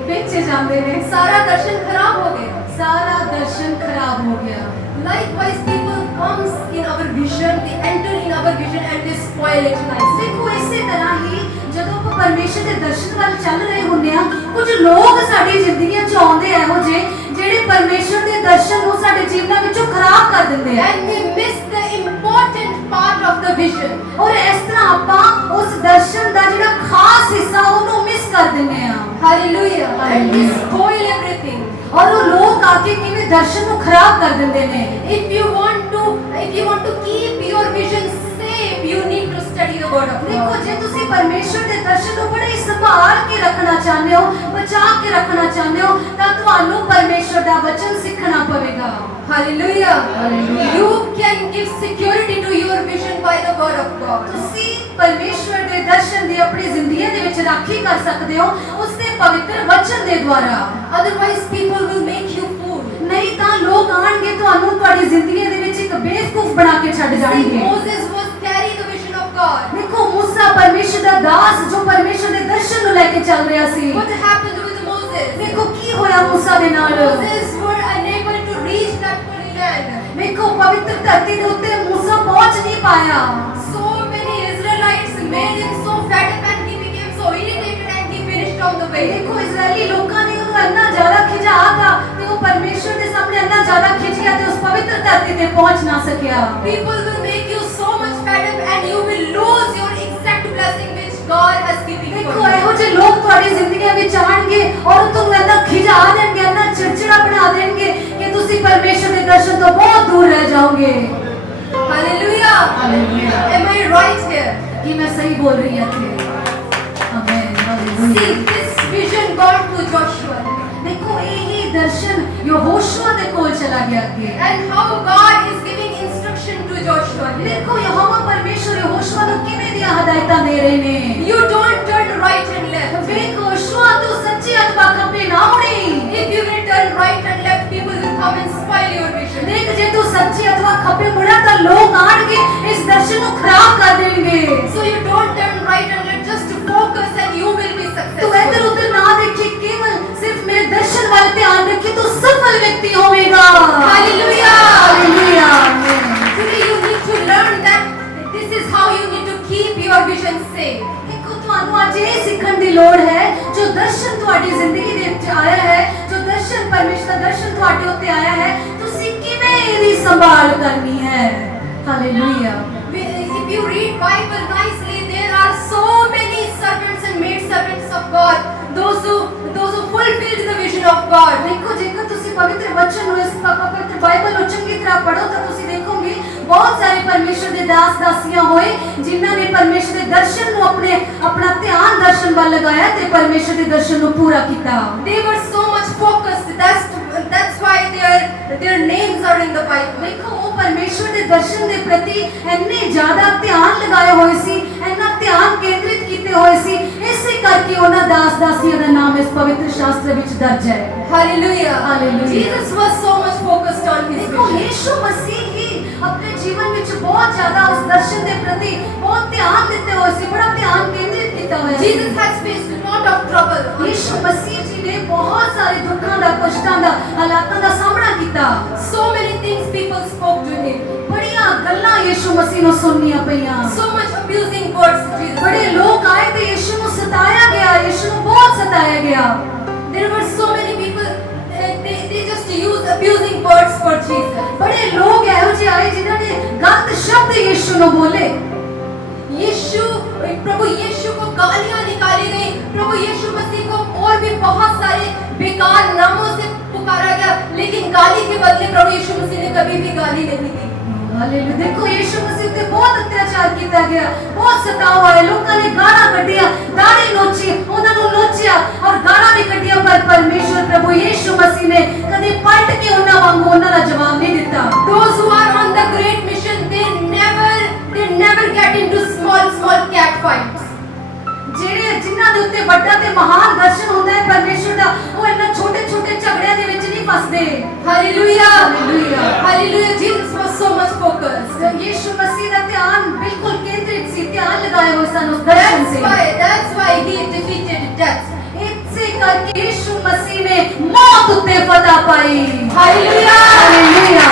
बेचे जाते ने, सारा दर्शन खराब हो गया, सारा दर्शन खराब हो गया। Likewise, people comes in our vision, they enter in our vision and they spoil it nicely. देखो इसी तरह ही ਜਦੋਂ ਆਪਾਂ ਪਰਮੇਸ਼ਰ ਦੇ ਦਰਸ਼ਨ ਵੱਲ ਚੱਲ ਰਹੇ ਹੁੰਦੇ ਆ, ਕੁਝ ਲੋਕ ਸਾਡੀ ਜ਼ਿੰਦਗੀਆਂ 'ਚ ਆਉਂਦੇ ਆ ਇਹੋ ਜਿਹੇ ਜਿਹੜੇ ਪਰਮੇਸ਼ਰ ਦੇ ਦਰਸ਼ਨ ਨੂੰ ਸਾਡੇ ਜੀਵਨਾਂ ਵਿੱਚੋਂ ਖਰਾਬ ਕਰ ਦਿੰਦੇ ਆ। And we miss the important part of the vision. ਔਰ ਇਸ ਤਰ੍ਹਾਂ ਆਪਾਂ ਉਸ ਦਰਸ਼ਨ ਦਾ ਜਿਹੜਾ ਖਾਸ ਹਿੱਸਾ ਉਹਨੂੰ ਮਿਸ ਕਰ ਦਿੰਦੇ ਆ। Hallelujah. And we spoil everything. ਔਰ ਉਹ ਲੋਕ ਆ ਕੇ ਕਿਵੇਂ ਦਰਸ਼ਨ ਨੂੰ ਖਰਾਬ ਕਰ ਦਿੰਦੇ ਨੇ। If you want to keep your vision safe, you need to study the word of ਦੇਖੋ God. ਜੇ ਤੁਸੀਂ ਪਰਮੇਸ਼ਰ ਦੇ ਦਰਸ਼ਨ ਨੂੰ ਬੜੇ ਸੰਭਾਲ ਕੇ ਰੱਖਣਾ ਚਾਹੁੰਦੇ ਹੋ, ਬਚਾ ਕੇ ਰੱਖਣਾ ਚਾਹੁੰਦੇ ਹੋ, ਤਾਂ ਤੁਹਾਨੂੰ ਪਰਮੇਸ਼ਰ ਦਾ ਵਚਨ ਸਿੱਖਣਾ ਪਵੇਗਾ। Hallelujah. Hallelujah. You can give security to your vision by the word of God. ਤੁਸੀਂ ਪਰਮੇਸ਼ਰ ਦੇ ਦਰਸ਼ਨ ਦੀ ਆਪਣੀ ਜ਼ਿੰਦਗੀ ਦੇ ਵਿੱਚ ਰਾਖੀ ਕਰ ਸਕਦੇ ਹੋ ਉਸ ਦੇ ਪਵਿੱਤਰ ਵਚਨ ਦੇ ਦੁਆਰਾ। Otherwise, people will make you fool. ਨਹੀਂ ਤਾਂ ਲੋਕ ਆਣਗੇ ਤੁਹਾਨੂੰ ਤੁਹਾਡੀ ਜ਼ਿੰਦਗੀ ਦੇ ਵਿੱਚ ਇੱਕ ਬੇਵਕੂਫ ਬਣਾ ਕੇ ਛੱਡ See, ਜਾਣਗੇ। Moses was carrying the vision of God. ਦੇਖੋ ਮੂਸਾ ਪਰਮੇਸ਼ਰ ਦਾ ਦਾਸ ਜੋ ਪਰਮੇਸ਼ਰ ਦੇ ਦਰਸ਼ਨ ਨੂੰ ਲੈ ਕੇ ਚੱਲ ਰਿਹਾ ਸੀ। What happened with Moses? ਦੇਖੋ ਕੀ ਹੋਇਆ ਮੂਸਾ ਦੇ ਨਾਲ। Moses were unable to reach that holy land. ਦੇਖੋ ਪਵਿੱਤਰ ਧਰਤੀ ਦੇ ਉੱਤੇ ਮੂਸਾ ਪਹੁੰਚ ਨਹੀਂ ਪਾਇਆ। So many Israelites made him so fed up and he became so irritated and he finished on the way. ਦੇਖੋ ਇਜ਼ਰਾਈਲੀ ਲੋਕਾਂ ਨੇ ਉਹਨੂੰ ਇੰਨਾ ਜ਼ਿਆਦਾ ਖਿਜਾਤਾ ਤੇ ਉਹ ਪਰਮੇਸ਼ਰ ਦੇ ਸਾਹਮਣੇ ਇੰਨਾ ਜ਼ਿਆਦਾ ਖਿੱਚ ਗਿਆ ਤੇ ਉਸ ਪਵਿੱਤਰ ਧਰਤੀ ਤੇ ਪਹੁੰਚ ਨਾ ਸਕਿਆ। People will make you so much fed up and you will lose your exact blessing which God has given ਦੇਖੋ for you. ਇਹੋ ਜਿਹੇ ਲੋਕ ਤੁਹਾਡੀ ਜ਼ਿੰਦਗੀ ਵਿੱਚ ਆਣਗੇ ਔਰ ਤੁਹਾਨੂੰ ਇੰਨਾ ਖਿਜਾ ਦੇਣਗੇ, ਇੰਨਾ ਚਿੜਚਿੜਾ ਬਣਾ ਦੇਣਗੇ ਕਿ ਤੁਸੀਂ ਪਰਮੇਸ਼ਰ ਦੇ ਦਰਸ਼ਨ ਤੋਂ ਬਹੁਤ ਦੂਰ ਰਹਿ ਜਾਓਗੇ। Hallelujah. Hallelujah. Am I right here? ਕਿ ਮੈਂ ਸਹੀ ਬੋਲ ਰਹੀ ਹਾਂ ਇੱਥੇ? Amen. Hallelujah. See, this vision got to Joshua. ਦੇਖੋ ਇਹੀ ਦਰਸ਼ਨ ਯਹੋਸ਼ੂਆ ਦੇ ਕੋਲ ਚਲਾ ਗਿਆ ਅੱਗੇ। And how God is giving instruction to Joshua. ਦੇਖੋ ਯਹੋਵਾ ਪਰਮੇਸ਼ਰ ਯਹੋਸ਼ੂਆ ਨੂੰ ਕਿਵੇਂ ਦੀਆਂ ਹਦਾਇਤਾਂ ਦੇ ਰਹੇ ਨੇ। You don't turn right and left. ਵੇਖ ਯਹੋਸ਼ੂਆ ਤੂੰ ਸੱਚੀ ਅਥਵਾ ਖੱਬੇ ਨਾ ਮੁੜੀ। If you will turn right and left, people will come and spoil your vision. ਦੇਖ ਜੇ ਤੂੰ ਸੱਚੀ ਅਥਵਾ ਖੱਬੇ ਮੁੜਿਆ ਤਾਂ ਲੋਕ ਆਣਗੇ ਇਸ ਦਰਸ਼ਨ ਨੂੰ ਖਰਾਬ ਕਰ ਦੇਣਗੇ। So you don't turn right and left, just focus and you will be ਤੂੰ successful. ਇੱਧਰ ਉੱਧਰ ਨਾ ਦੇਖੀ, ਕੇਵਲ ਸਿਰਫ ਮੇਰੇ ਦਰਸ਼ਨ ਵੱਲ ਧਿਆਨ ਰੱਖੀ, ਤੂੰ ਸਫਲ ਵਿਅਕਤੀ ਹੋਵੇਗਾ। Hallelujah. Hallelujah. Today you need to learn that this is how you need to keep your vision safe. ਦੇਖੋ ਤੁਹਾਨੂੰ ਅੱਜ ਇਹ ਸਿੱਖਣ ਦੀ ਲੋੜ ਹੈ ਜੋ ਦਰਸ਼ਨ ਤੁਹਾਡੀ ਜ਼ਿੰਦਗੀ ਦੇ ਵਿੱਚ ਆਇਆ ਹੈ, ਜੋ ਦਰਸ਼ਨ ਪਰਮੇਸ਼ਰ ਦਾ ਦਰਸ਼ਨ ਤੁਹਾਡੇ ਉੱਤੇ ਆਇਆ ਹੈ, ਤੁਸੀਂ ਕਿਵੇਂ ਇਹਦੀ ਸੰਭਾਲ ਕਰਨੀ ਹੈ। Hallelujah. If you read Bible nicely, there are so many servants and maid servants of God, those who fulfilled the vision of God. ਦੇਖੋ ਜੇਕਰ ਤੁਸੀਂ ਪਵਿੱਤਰ ਵਚਨ ਨੂੰ ਇਸ ਪਵਿੱਤਰ ਬਾਈਬਲ ਨੂੰ ਚੰਗੀ ਤਰ੍ਹਾਂ ਪੜ੍ਹੋ ਤਾਂ ਤੁਸੀਂ ਦੇਖੋਗੇ ਬਹੁਤ ਸਾਰੇ ਪਰਮੇਸ਼ਰ ਦੇ ਦਾਸ ਦਾਸੀਆਂ ਹੋਏ ਜਿਨ੍ਹਾਂ ਨੇ ਪਰਮੇਸ਼ਰ ਦੇ ਦਰਸ਼ਨ ਨੂੰ ਆਪਣਾ ਧਿਆਨ ਦਰਸ਼ਨ ਵੱਲ ਲਗਾਇਆ ਤੇ ਪਰਮੇਸ਼ਰ ਦੇ ਦਰਸ਼ਨ ਨੂੰ ਪੂਰਾ ਕੀਤਾ। They were so much focused. That's why their names are in the Bible. ਦੇਖੋ ਉਹ ਪਰਮੇਸ਼ਰ ਦੇ ਦਰਸ਼ਨ ਦੇ ਪ੍ਰਤੀ ਇੰਨੇ ਜ਼ਿਆਦਾ ਧਿਆਨ ਲਗਾਏ ਹੋਏ ਸੀ, ਇੰਨਾ ਧਿਆਨ ਕੇਂਦਰਿਤ ਕੀਤੇ ਹੋਏ ਸੀ, ਇਸੇ ਕਰਕੇ ਉਹਨਾਂ ਦਾਸ ਦਾਸੀਆਂ ਦਾ ਨਾਮ ਇਸ ਪਵਿੱਤਰ ਸ਼ਾਸਤਰ ਵਿੱਚ ਦਰਜ ਹੈ। Hallelujah. Hallelujah. Jesus was so much focused on his ਦੇਖੋ vision. ਯੀਸ਼ੂ ਮਸੀਹ ਹੀ ਆਪਣੇ ਜੀਵਨ ਵਿੱਚ ਬਹੁਤ ਜ਼ਿਆਦਾ ਉਸ ਦਰਸ਼ਨ ਦੇ ਪ੍ਰਤੀ ਬਹੁਤ ਧਿਆਨ ਦਿੱਤੇ ਹੋਏ ਸੀ, ਬੜਾ ਧਿਆਨ ਕੇਂਦਰਿਤ ਕੀਤਾ ਹੋਇਆ ਸੀ। Jesus has faced a lot of trouble. Yishu ਮਸੀਹ ਜੀ ਨੇ ਬਹੁਤ ਸਾਰੇ ਦੁੱਖਾਂ ਦਾ, ਕਸ਼ਟਾਂ ਦਾ, ਹਾਲਾਤਾਂ ਦਾ ਸਾਹਮਣਾ ਕੀਤਾ। So many things people spoke to him. ਬੜੀਆਂ ਗੱਲਾਂ ਯੀਸ਼ੂ ਮਸੀਹ ਨੂੰ ਸੁਣਨੀਆਂ ਪਈਆਂ। So much abusing words Jesus ਬੜੇ said. ਲੋਕ ਆਏ ਤੇ ਯੀਸ਼ੂ ਨੂੰ ਸਤਾਇਆ ਗਿਆ, ਯੀਸ਼ੂ ਨੂੰ ਬਹੁਤ ਸਤਾਇਆ ਗਿਆ। There were so many people, they just used abusing words for Jesus. ਬੜੇ ਲੋਕ ਇਹੋ ਜਿਹੇ ਆਏ ਜਿਨ੍ਹਾਂ ਨੇ ਗਲਤ ਸ਼ਬਦ ਯੀਸ਼ੂ ਨੂੰ ਬੋਲੇ। प्रभु यीशु को गालियां निकाली गई। प्रभु यीशु मसीह को और भी बहुत सारे बेकार नामों से पुकारा गया, लेकिन गाली के बदले प्रभु यीशु मसीह ने कभी भी गाली नहीं दी। ਹਾਲੇਲੂਇਆ। ਦੇਖੋ ਯੀਸ਼ੂ ਮਸੀਹ ਤੇ ਬਹੁਤ ਅਤਿਆਚਾਰ ਕੀਤਾ ਗਿਆ, ਬਹੁਤ ਸਤਾਇਆ ਹੋਇਆ, ਲੋਕਾਂ ਨੇ ਗਾਲਾਂ ਕੱਢੀਆਂ, ਦਾੜੀ ਨੋਚੀ, ਉਹਨਾਂ ਨੂੰ ਨੋਚਿਆ ਔਰ ਗਾਲਾਂ ਵੀ ਕੱਢੀਆਂ, ਪਰ ਪਰਮੇਸ਼ਵਰ ਪ੍ਰਭੂ ਯੀਸ਼ੂ ਮਸੀਹ ਨੇ ਕਦੇ ਪਲਟ ਕੇ ਉਹਨਾਂ ਵਾਂਗੂ ਉਹਨਾਂ ਦਾ ਜਵਾਬ ਨਹੀਂ ਦਿੱਤਾ। Those who are on the great mission, they never get into ਤੇ ਵੱਡਾ ਤੇ ਮਹਾਨ ਦਰਸ਼ਨ ਹੁੰਦਾ ਹੈ ਪਰਮੇਸ਼ਵਰ ਦਾ, ਉਹ ਇਹਨਾਂ ਛੋਟੇ ਛੋਟੇ ਝਗੜਿਆਂ ਦੇ ਵਿੱਚ ਨਹੀਂ ਫਸਦੇ। Hallelujah. Hallelujah. Hallelujah. Jesus was so much focused. Yeshu ਮਸੀਹ ਦਾ ਧਿਆਨ ਬਿਲਕੁਲ ਕੇਂਦਰਿਤ ਸੀ, ਧਿਆਨ ਲਗਾਏ ਹੋਏ ਸਨ ਉਸ ਦਰਸ਼ਨ ਤੇ। That's why he defeated death. ਇਸੇ ਕਰਕੇ ਯੀਸ਼ੂ ਮਸੀਹ ਨੇ ਮੌਤ ਉੱਤੇ ਫਤਹ ਪਾਈ। Hallelujah. Hallelujah.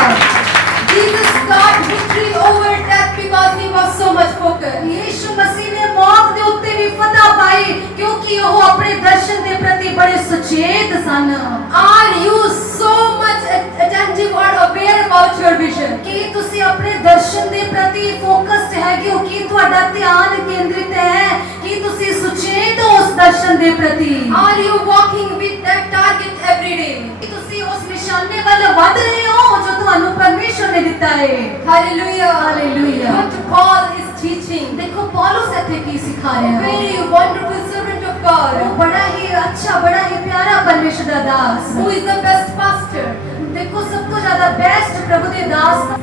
Jesus got victory over death because he was so much focused. Yeshu Masih ਨੇ ਮੌਤ ਦੇ ਉੱਤੇ ਵੀ ਫਤਹ ਪਾਈ ਕਿਉਂਕਿ ਉਹ ਆਪਣੇ ਦਰਸ਼ਨ ਦੇ ਪ੍ਰਤੀ ਬੜੇ ਸੁਚੇਤ ਸਨ। Are you so much attentive or aware about your vision? ਕੀ ਤੁਸੀਂ ਆਪਣੇ ਦਰਸ਼ਨ ਦੇ ਪ੍ਰਤੀ ਫੋਕਸਡ ਹੈਗੇ ਹੋ? ਕੀ ਤੁਹਾਡਾ ਧਿਆਨ ਕੇਂਦਰਿਤ ਹੈ? ਕੀ ਤੁਸੀਂ ਸੁਚੇਤ ਹੋ ਉਸ ਦਰਸ਼ਨ ਦੇ ਪ੍ਰਤੀ? Are you walking with that target every day? ਕੀ ਤੁਸੀਂ ਉਸ ਨਿਸ਼ਾਨੇ ਵੱਲ ਵਧ ਰਹੇ ਹੋ ਜੋ ਤੁਹਾਨੂੰ ਪਰਮੇਸ਼ਵਰ ਨੇ ਦਿੱਤਾ ਹੈ? Hallelujah. Hallelujah. What Paul is teaching. ਦੇਖੋ ਪੌਲੁਸ ਇੱਥੇ ਕੀ ਸਿਖਾ ਰਿਹਾ ਹੈ? Very wonderful servant of God. ਉਹ ਬੜਾ ਹੀ ਅੱਛਾ, ਬੜਾ ਹੀ ਪਿਆਰਾ ਪਰਮੇਸ਼ਵਰ ਦਾ ਦਾਸ। Who is the best pastor? ਦੇਖੋ ਸਭ ਤੋਂ ਜ਼ਿਆਦਾ ਬੈਸਟ ਪ੍ਰਭੂ ਦੇ ਦਾਸ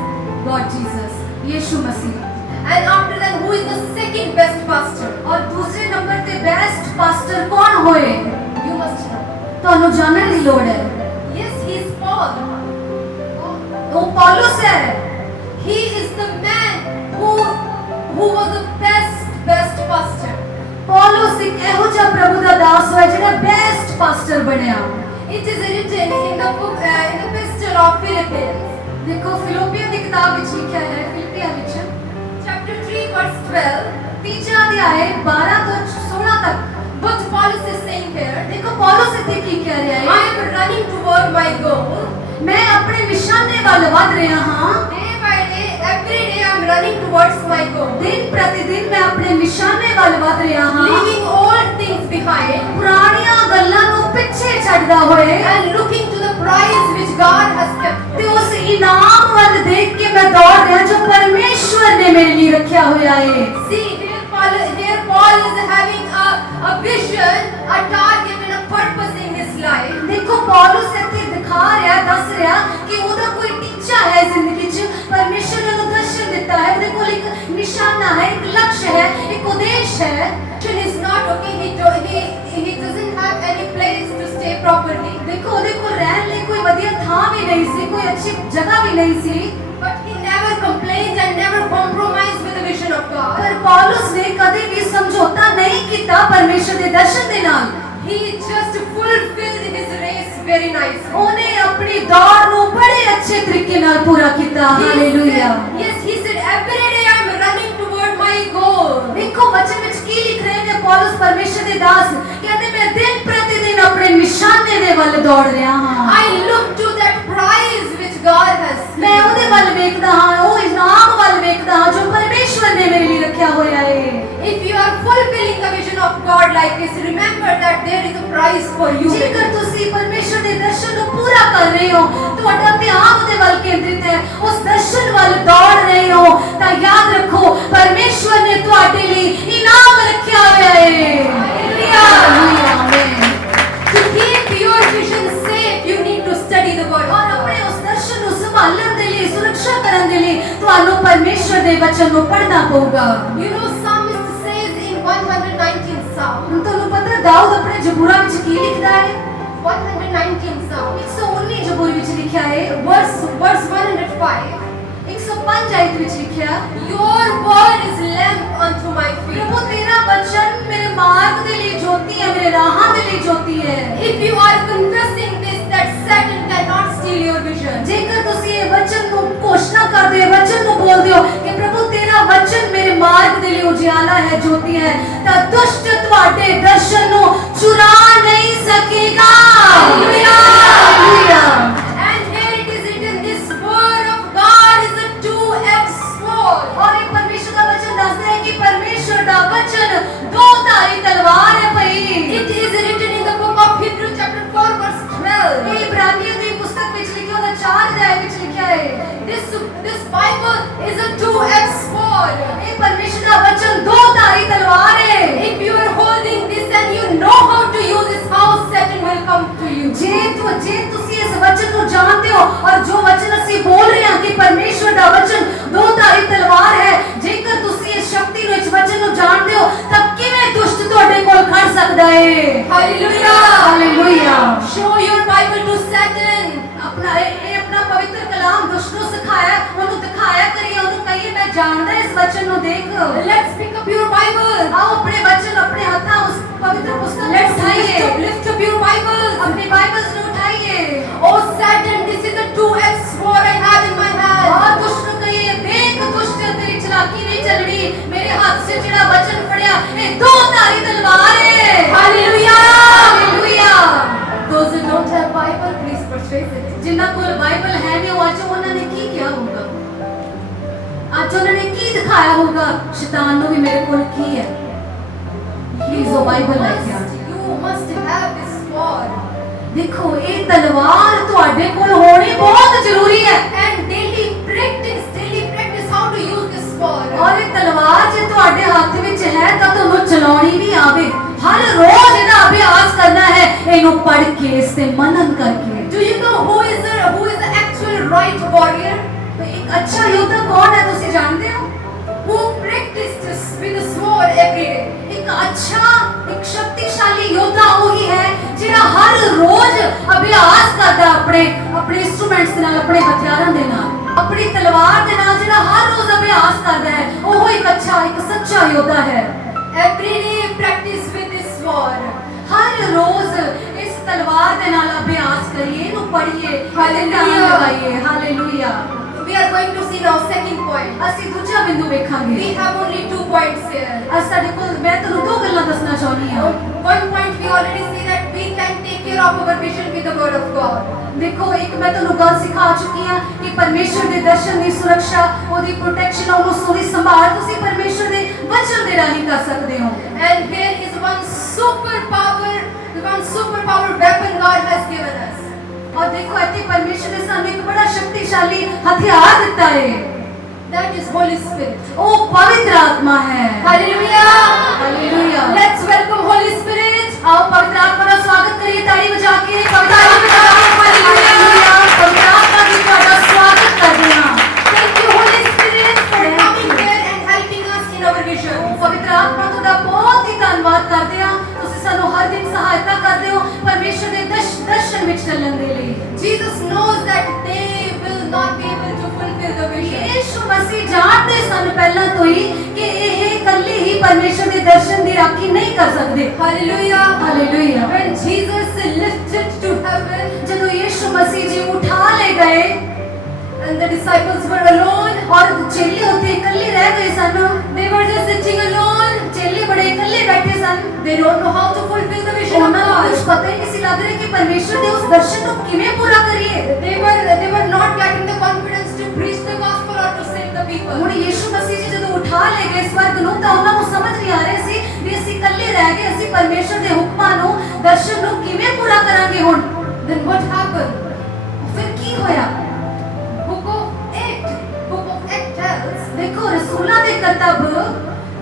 God Jesus, Yeshu Masih. And after that, who is the second best pastor? ਔਰ ਦੂਸਰੇ ਨੰਬਰ ਤੇ ਬੈਸਟ ਪਾਸਟਰ ਕੌਣ ਹੋਏ? You must know. ਤੁਹਾਨੂੰ ਜਾਣਨ ਦੀ ਲੋੜ ਹੈ। Yes, he is Paul. ਉਹ ਪੌਲੁਸ ਹੈ। He is the man who was the best pastor. ਪੌਲੁਸ ਇੱਕ ਇਹੋ ਜਿਹਾ ਪ੍ਰਭੂ ਦਾ ਦਾਸ ਹੋਇਆ ਜਿਹੜਾ ਬੈਸਟ ਪਾਸਟਰ ਬਣਿਆ। It is written in the book, in the epistle of Philippians, ਦੇਖੋ ਫਿਲੀਪੀਆਂ ਦੀ ਕਿਤਾਬ ਵਿੱਚ ਲਿਖਿਆ ਹੈ, ਫਿਲੀਪੀਆਂ ਵਿੱਚ chapter 3, verse 12. ਤੀਜਾ ਅਧਿਆਇ 12 ਤੋਂ 16 ਤੱਕ। What Paul is saying here, ਦੇਖੋ ਪੌਲੁਸ ਇੱਥੇ ਕੀ ਕਹਿ ਰਿਹਾ I ਹੈ? am running toward my goal. ਮੈਂ ਆਪਣੇ ਨਿਸ਼ਾਨੇ ਵੱਲ ਵਧ ਰਿਹਾ ਹਾਂ। Day by day, every day I am running towards my goal. ਦਿਨ ਪ੍ਰਤੀ ਦਿਨ ਮੈਂ ਆਪਣੇ ਨਿਸ਼ਾਨੇ ਵੱਲ ਵਧ ਰਿਹਾ ਹਾਂ। Leaving old things behind ਪੁਰਾਣੀਆਂ ਗੱਲਾਂ ਨੂੰ ਪਿੱਛੇ ਛੱਡਦਾ ਹੋਏ and looking to the prize which God has kept. ਤੇ ਉਸ ਇਨਾਮ ਵੱਲ ਦੇਖ ਕੇ ਮੈਂ ਦੌੜ ਰਿਹਾ ਜੋ ਪਰਮੇਸ਼ਵਰ ਨੇ ਮੇਰੇ ਲਈ ਰੱਖਿਆ ਹੋਇਆ ਹੈ। See, here Paul is having a vision, a target and a purpose in his life. ਦੇਖੋ ਪੌਲੁਸ ਇੱਥੇ ਦਿਖਾ ਰਿਹਾ, ਦੱਸ ਰਿਹਾ ਕਿ ਉਹਦਾ ਕੋਈ ਟੀਚਾ ਹੈ ਜ਼ਿੰਦਗੀ 'ਚ। ਪਰਮੇਸ਼ਵਰ ਨੇ ਉਹਨੂੰ ਦਰਸ਼ਨ ਦਿੱਤਾ ਹੈ, ਉਹਦੇ ਕੋਲ ਇੱਕ ਨਿਸ਼ਾਨਾ ਹੈ, ਇੱਕ ਲਕਸ਼ ਹੈ, ਇੱਕ ਉਦੇਸ਼ ਹੈ। Vision is not okay. He doesn't have any place to stay properly. ਦੇਖੋ ਉਹਦੇ ਕੋਲ ਰਹਿਣ ਲਈ ਕੋਈ ਵਧੀਆ ਥਾਂ ਵੀ ਨਹੀਂ ਸੀ, ਕੋਈ ਅੱਛੀ ਜਗ੍ਹਾ ਵੀ ਨਹੀਂ ਸੀ। But he never complained and never compromised with the vision of God. ਪਰ ਪੌਲੁਸ ਨੇ ਕਦੇ ਵੀ ਸਮਝੌਤਾ ਨਹੀਂ ਕੀਤਾ ਪਰਮੇਸ਼ਵਰ ਦੇ ਦਰਸ਼ਨ ਦੇ ਨਾਲ। He just fulfilled his race very nicely. ਉਹਨੇ ਆਪਣੀ ਦੌੜ ਨੂੰ ਬੜੇ ਅੱਛੇ ਤਰੀਕੇ ਨਾਲ ਪੂਰਾ ਕੀਤਾ। Hallelujah. Yes, he said, every day I am running toward my goal. ਦੇਖੋ ਵਚਨ ਵਿੱਚ ਕੀ ਲਿਖ ਰਹੇ ਨੇ ਪੌਲੁਸ ਪਰਮੇਸ਼ਵਰ ਦੇ ਦਾਸ? ਕਹਿੰਦੇ ਮੈਂ ਦਿਨ ਪ੍ਰਤੀ ਦਿਨ ਆਪਣੇ ਨਿਸ਼ਾਨੇ ਦੇ ਵੱਲ ਦੌੜ ਰਿਹਾ ਹਾਂ। I look to that prize which God has. ਮੈਂ ਉਹਦੇ ਵੱਲ ਵੇਖਦਾ ਹਾਂ, ਉਹ ਇਨਾਮ ਵੱਲ ਵੇਖਦਾ ਹਾਂ ਜੋ ਪਰਮੇਸ਼ਵਰ ਨੇ ਮੇਰੇ ਲਈ ਰੱਖਿਆ ਹੋਇਆ ਹੈ। If you are fulfilling the vision of God like this, remember that there is a prize for you. ਜੇਕਰ ਤੁਸੀਂ ਪਰਮੇਸ਼ਵਰ ਦੇ ਦਰਸ਼ਨ ਨੂੰ ਪੂਰਾ ਕਰ ਰਹੇ ਹੋ, ਤੁਹਾਡਾ ਧਿਆਨ ਉਹਦੇ ਵੱਲ ਕੇਂਦਰਿਤ ਹੈ, ਉਸ ਦਰਸ਼ਨ ਵੱਲ ਦੌੜ ਰਹੇ ਹੋ, ਤਾਂ ਯਾਦ ਰੱਖੋ ਪਰਮੇਸ਼ਵਰ ਨੇ ਤੁਹਾਡੇ ਲਈ ਇਨਾਮ ਰੱਖਿਆ ਹੋਇਆ ਹੈ। Hallelujah. Amen. To keep your vision safe, you need to study the word. ਔਰ ਆਪਣੇ ਉਸ ਦਰਸ਼ਨ ਨੂੰ ਸੰਭਾਲਣ ਦੇ ਲਈ, ਸੁਰੱਖਿਆ ਕਰਨ ਦੇ ਲਈ ਤੁਹਾਨੂੰ ਪਰਮੇਸ਼ਵਰ ਦੇ ਵਚਨ ਨੂੰ ਪੜ੍ਹਨਾ ਪਊਗਾ। You know, psalmist says in 119 Psalm, ਹੁਣ ਤੁਹਾਨੂੰ ਪਤਾ ਦਾਊਦ ਆਪਣੇ ਜ਼ਬੂਰਾਂ ਵਿੱਚ ਕੀ ਲਿਖਦਾ ਹੈ? 119 Psalm, 119 ਜ਼ਬੂਰ ਵਿੱਚ ਲਿਖਿਆ ਹੈ, verse 105. 105 ਆਇਤ ਵਿੱਚ ਲਿਖਿਆ, Your word is lamp unto my feet. ਪ੍ਰਭੂ ਤੇਰਾ ਵਚਨ ਮੇਰੇ ਮਾਰਗ ਦੇ ਲਈ ਜੋਤੀ ਹੈ, ਮੇਰੇ ਰਾਹਾਂ ਦੇ ਲਈ ਜੋਤੀ ਹੈ। If you are confessing this, that Satan cannot steal your vision. ਜੇਕਰ ਤੁਸੀਂ ਇਹ ਵਚਨ ਨੂੰ ਘੋਸ਼ਣਾ ਕਰਦੇ ਹੋ, ਵਚਨ ਨੂੰ ਬੋਲਦੇ ਹੋ ਕਿ ਪ੍ਰਭੂ ਤੇਰਾ ਵਚਨ ਮੇਰੇ ਮਾਰਗ ਦੇ ਲਈ ਉਜਿਆਲਾ ਹੈ, ਜੋਤੀ ਹੈ, ਤਾਂ ਦੁਸ਼ਟ ਤੁਹਾਡੇ ਦਰਸ਼ਨ ਨੂੰ ਚੁਰਾ ਨਹੀਂ ਸਕੇਗਾ। Hallelujah. And here it is written, this word of God is a two-edged sword. ਔਰ ਇਹ ਪਰਮੇਸ਼ਰ ਦਾ ਵਚਨ ਦੱਸਦਾ ਹੈ ਕਿ ਪਰਮੇਸ਼ਰ ਦਾ ਵਚਨ ਦੋ ਧਾਰੀ ਤਲਵਾਰ ਹੈ ਭਈ। It is written in the book of Hebrew chapter 4 verse 12. ਇਹ ਇਬਰਾਨੀਆਂ ਦੀ ਪੁਸਤਕ ਵਿੱਚ ਲਿਖਿਆ ਹੋਇਆ 4 ਅਧਿਆਇ ਵਿੱਚ ਲਿਖਿਆ ਹੈ, This Bible is a two-edged sword. ਇਹ ਪਰਮੇਸ਼ਰ ਦਾ ਵਚਨ ਦੋ ਧਾਰੀ ਤਲਵਾਰ ਹੈ। If you are holding ਕਲਾਮ ਦੁਸ਼ਟ ਨੂੰ ਸਿਖਾਇਆ, ਉਹਨੂੰ ਦਿਖਾਇਆ ਕਰੀਏ, ਉਹਨੂੰ ਕਹੀਏ ਮੈਂ ਜਾਣਦਾ ਇਸ ਵਚਨ ਨੂੰ ਦੇਖ। Let's pick up your Bible. ਆਓ ਆਪਣੇ ਵਚਨ ਆਪਣੇ ਹੱਥਾਂ ਉਸ ਪਵਿੱਤਰ ਪੁਸਤਕ ਨੂੰ Let's ਉਠਾਈਏ, lift up your Bibles. ਆਪਣੀ ਬਾਈਬਲਸ ਨੂੰ ਉਠਾਈਏ। Oh Satan, this is a two-edged sword I have in my hand. और दुष्ट ਨੂੰ ਕਹੀਏ ਦੇਖ ਦੁਸ਼ਟ ਤੇਰੀ ਚਲਾਕੀ ਨਹੀਂ ਚੱਲਣੀ, ਮੇਰੇ ਹੱਥ 'ਚ ਜਿਹੜਾ ਵਚਨ ਫੜਿਆ ਇਹ ਦੋ ਧਾਰੀ ਤਲਵਾਰ ਹੈ। Hallelujah. Hallelujah. Those who don't have Bible, please purchase it. ਜਿਨ੍ਹਾਂ ਕੋਲ ਬਾਈਬਲ ਹੈ ਨਹੀਂ, ਉਹ ਅੱਜ ਉਹਨਾਂ ਨੇ ਕੀ ਕਿਹਾ ਹੋਊਗਾ, ਅੱਜ ਉਹਨਾਂ ਨੇ ਕੀ ਦਿਖਾਇਆ ਹੋਊਗਾ ਸ਼ੈਤਾਨ ਨੂੰ ਵੀ ਮੇਰੇ ਕੋਲ ਕੀ ਹੈ। ਪਲੀਜ਼ ਉਹ ਬਾਈਬਲ ਲੈ ਕੇ ਆਓ। You must have this sword. ਦੇਖੋ ਇਹ ਤਲਵਾਰ ਤੁਹਾਡੇ ਕੋਲ ਹੋਣੀ ਬਹੁਤ ਜ਼ਰੂਰੀ ਹੈ। And daily practice how to use this sword. ਔਰ ਇਹ ਤਲਵਾਰ ਜੇ ਤੁਹਾਡੇ ਹੱਥ ਵਿੱਚ ਹੈ ਤਾਂ ਤੁਹਾਨੂੰ ਚਲਾਉਣੀ ਵੀ ਆਵੇ। ਹਰ ਰੋਜ਼ ਇਹਦਾ ਅਭਿਆਸ ਕਰਨਾ ਹੈ, ਇਹਨੂੰ ਪੜ੍ਹ ਕੇ ਇਸ ਤੇ ਮਨਨ ਕਰਕੇ। Do you know who is the actual right warrior? ਇੱਕ ਅੱਛਾ ਯੋਧਾ ਕੌਣ ਹੈ ਤੁਸੀਂ ਜਾਣਦੇ ਹੋ? Who practices with the sword every day? ਇੱਕ ਅੱਛਾ ਇੱਕ ਸ਼ਕਤੀਸ਼ਾਲੀ ਯੋਧਾ ਉਹੀ ਹੈ ਜਿਹੜਾ ਹਰ ਰੋਜ਼ ਅਭਿਆਸ ਕਰਦਾ ਆਪਣੇ ਇਨਸਟਰੂਮੈਂਟਸ ਦੇ ਨਾਲ, ਆਪਣੇ ਹਥਿਆਰਾਂ ਦੇ ਨਾਲ, ਆਪਣੀ ਤਲਵਾਰ ਦੇ ਨਾਲ, ਜਿਹੜਾ ਹਰ ਰੋਜ਼ ਅਭਿਆਸ ਕਰਦਾ ਹੈ ਉਹ ਇੱਕ ਅੱਛਾ ਇੱਕ ਸੱਚਾ ਯੋਧਾ ਹੈ। Every day practice with this sword. ਹਰ ਰੋਜ਼ ਇਸ ਤਲਵਾਰ ਦੇ ਨਾਲ ਅਭਿਆਸ ਕਰੀਏ, ਇਹਨੂੰ ਪੜ੍ਹੀਏ, ਹਾਲੇਲੂਇਆ। ਲਗਾਈਏ। Hallelujah. We are going to see now second point. ਅਸੀਂ ਦੂਜਾ ਬਿੰਦੂ ਵੇਖਾਂਗੇ। We have only 2 points here. ਅੱਜ ਸਾਡੇ ਕੋਲ ਮੈਂ ਤੁਹਾਨੂੰ ਦੋ ਗੱਲਾਂ ਦੱਸਣਾ ਚਾਹੁੰਦੀ ਹਾਂ। One point we already see that we can take care of our vision with the word of God. ਦੇਖੋ ਇੱਕ ਮੈਂ ਤੁਹਾਨੂੰ ਗੱਲ ਸਿਖਾ ਚੁੱਕੀ ਹਾਂ ਕਿ ਪਰਮੇਸ਼ਰ ਦੇ ਦਰਸ਼ਨ ਦੀ ਸੁਰੱਖਿਆ, ਉਹਦੀ ਪ੍ਰੋਟੈਕਸ਼ਨ, ਉਹਨੂੰ ਸੋਹਣੀ ਸੰਭਾਲ ਤੁਸੀਂ ਪਰਮੇਸ਼ਰ ਦੇ ਵਚਨ ਦੇ ਰਾਹੀਂ ਕਰ ਸਕਦੇ ਹੋ। And here is one superpower weapon God has given us. ਔਰ ਦੇਖੋ ਇੱਥੇ ਪਰਮੇਸ਼ਰ ਨੇ ਸਾਨੂੰ ਇੱਕ ਬੜਾ ਸ਼ਕਤੀਸ਼ਾਲੀ ਹਥਿਆਰ ਦਿੱਤਾ ਹੈ। That is Holy Spirit. ਉਹ ਪਵਿੱਤਰ ਆਤਮਾ ਹੈ। Hallelujah. Hallelujah. Let's welcome Holy Spirit. आओ पवित्र आत्मा का स्वागत करिए ताली बजा के। पवित्र आत्मा हालेलुया। पवित्र आत्मा जी का स्वागत करते हैं। Thank you, Holy Spirit, for coming here and helping us in our vision. पवित्र आत्मा ਤੁਹਾਡਾ ਬਹੁਤ ਹੀ ਧੰਨਵਾਦ ਕਰਦੇ ਹਾਂ, ਤੁਸੀਂ ਸਾਨੂੰ ਹਰ ਦਿਨ ਸਹਾਇਤਾ ਕਰਦੇ ਹੋ ਪਰਮੇਸ਼ਰ ਦੇ ਦਰਸ਼ਨ ਵਿੱਚ ਚੱਲਣ ਦੇ ਲਈ। Jesus knows that they will not be able to fulfill the vision. ਯਿਸੂ ਮਸੀਹ ਜਾਣਦੇ ਸਨ ਪਹਿਲਾਂ ਤੋਂ ਹੀ ਕਿ ਇਹ ਇਕੱਲੇ ਹੀ ਪਰਮੇਸ਼ਰ ਦੇ ਦਰਸ਼ਨ ਦੀ ਰਾਖੀ ਨਹੀਂ ਕਰ ਸਕਦੇ। Hallelujah. Hallelujah. When Jesus lifted to heaven ਜਦੋਂ ਯਿਸੂ ਮਸੀਹ ਜੀ ਉਠਾ ਲਏ ਗਏ and the disciples were alone, ਔਰ ਚੇਲੇ ਉੱਥੇ ਇਕੱਲੇ ਰਹਿ ਗਏ ਸਨ, they were just sitting alone. ਚੇਲੇ ਬੜੇ ਇਕੱਲੇ ਬੈਠੇ ਸਨ। They don't know how to fulfill the vision of ਉਹਨਾਂ ਨੂੰ ਕੁਝ God. ਪਤਾ ਹੀ ਨਹੀਂ ਸੀ ਲੱਗ ਰਿਹਾ ਕਿ ਪਰਮੇਸ਼ਰ ਦੇ ਉਸ ਦਰਸ਼ਨ ਨੂੰ ਕਿਵੇਂ ਪੂਰਾ ਕਰੀਏ। They were not getting the confidence to preach the gospel or to save the people. ਹੁਣ ਯਿਸੂ ਮਸੀਹ ਜੀ ਜਦੋਂ ਉਠਾ ਲਏ ਗਏ ਸਵਰਗ ਨੂੰ ਤਾਂ ਉਹਨਾਂ ਨੂੰ ਸਮਝ ਨਹੀਂ ਆ ਰਿਹਾ ਸੀ ਵੀ ਅਸੀਂ ਇਕੱਲੇ ਰਹਿ ਗਏ, ਅਸੀਂ ਪਰਮੇਸ਼ਰ ਦੇ ਹੁਕਮਾਂ ਨੂੰ, ਦਰਸ਼ਨ ਨੂੰ ਕਿਵੇਂ ਪੂਰਾ ਕਰਾਂਗੇ। ਹੁਣ Then what happened? ਫਿਰ ਕੀ ਹੋਇਆ? Book of Acts tells, ਦੇਖੋ ਰਸੂਲਾਂ ਦੇ ਕਰਤੱਵ,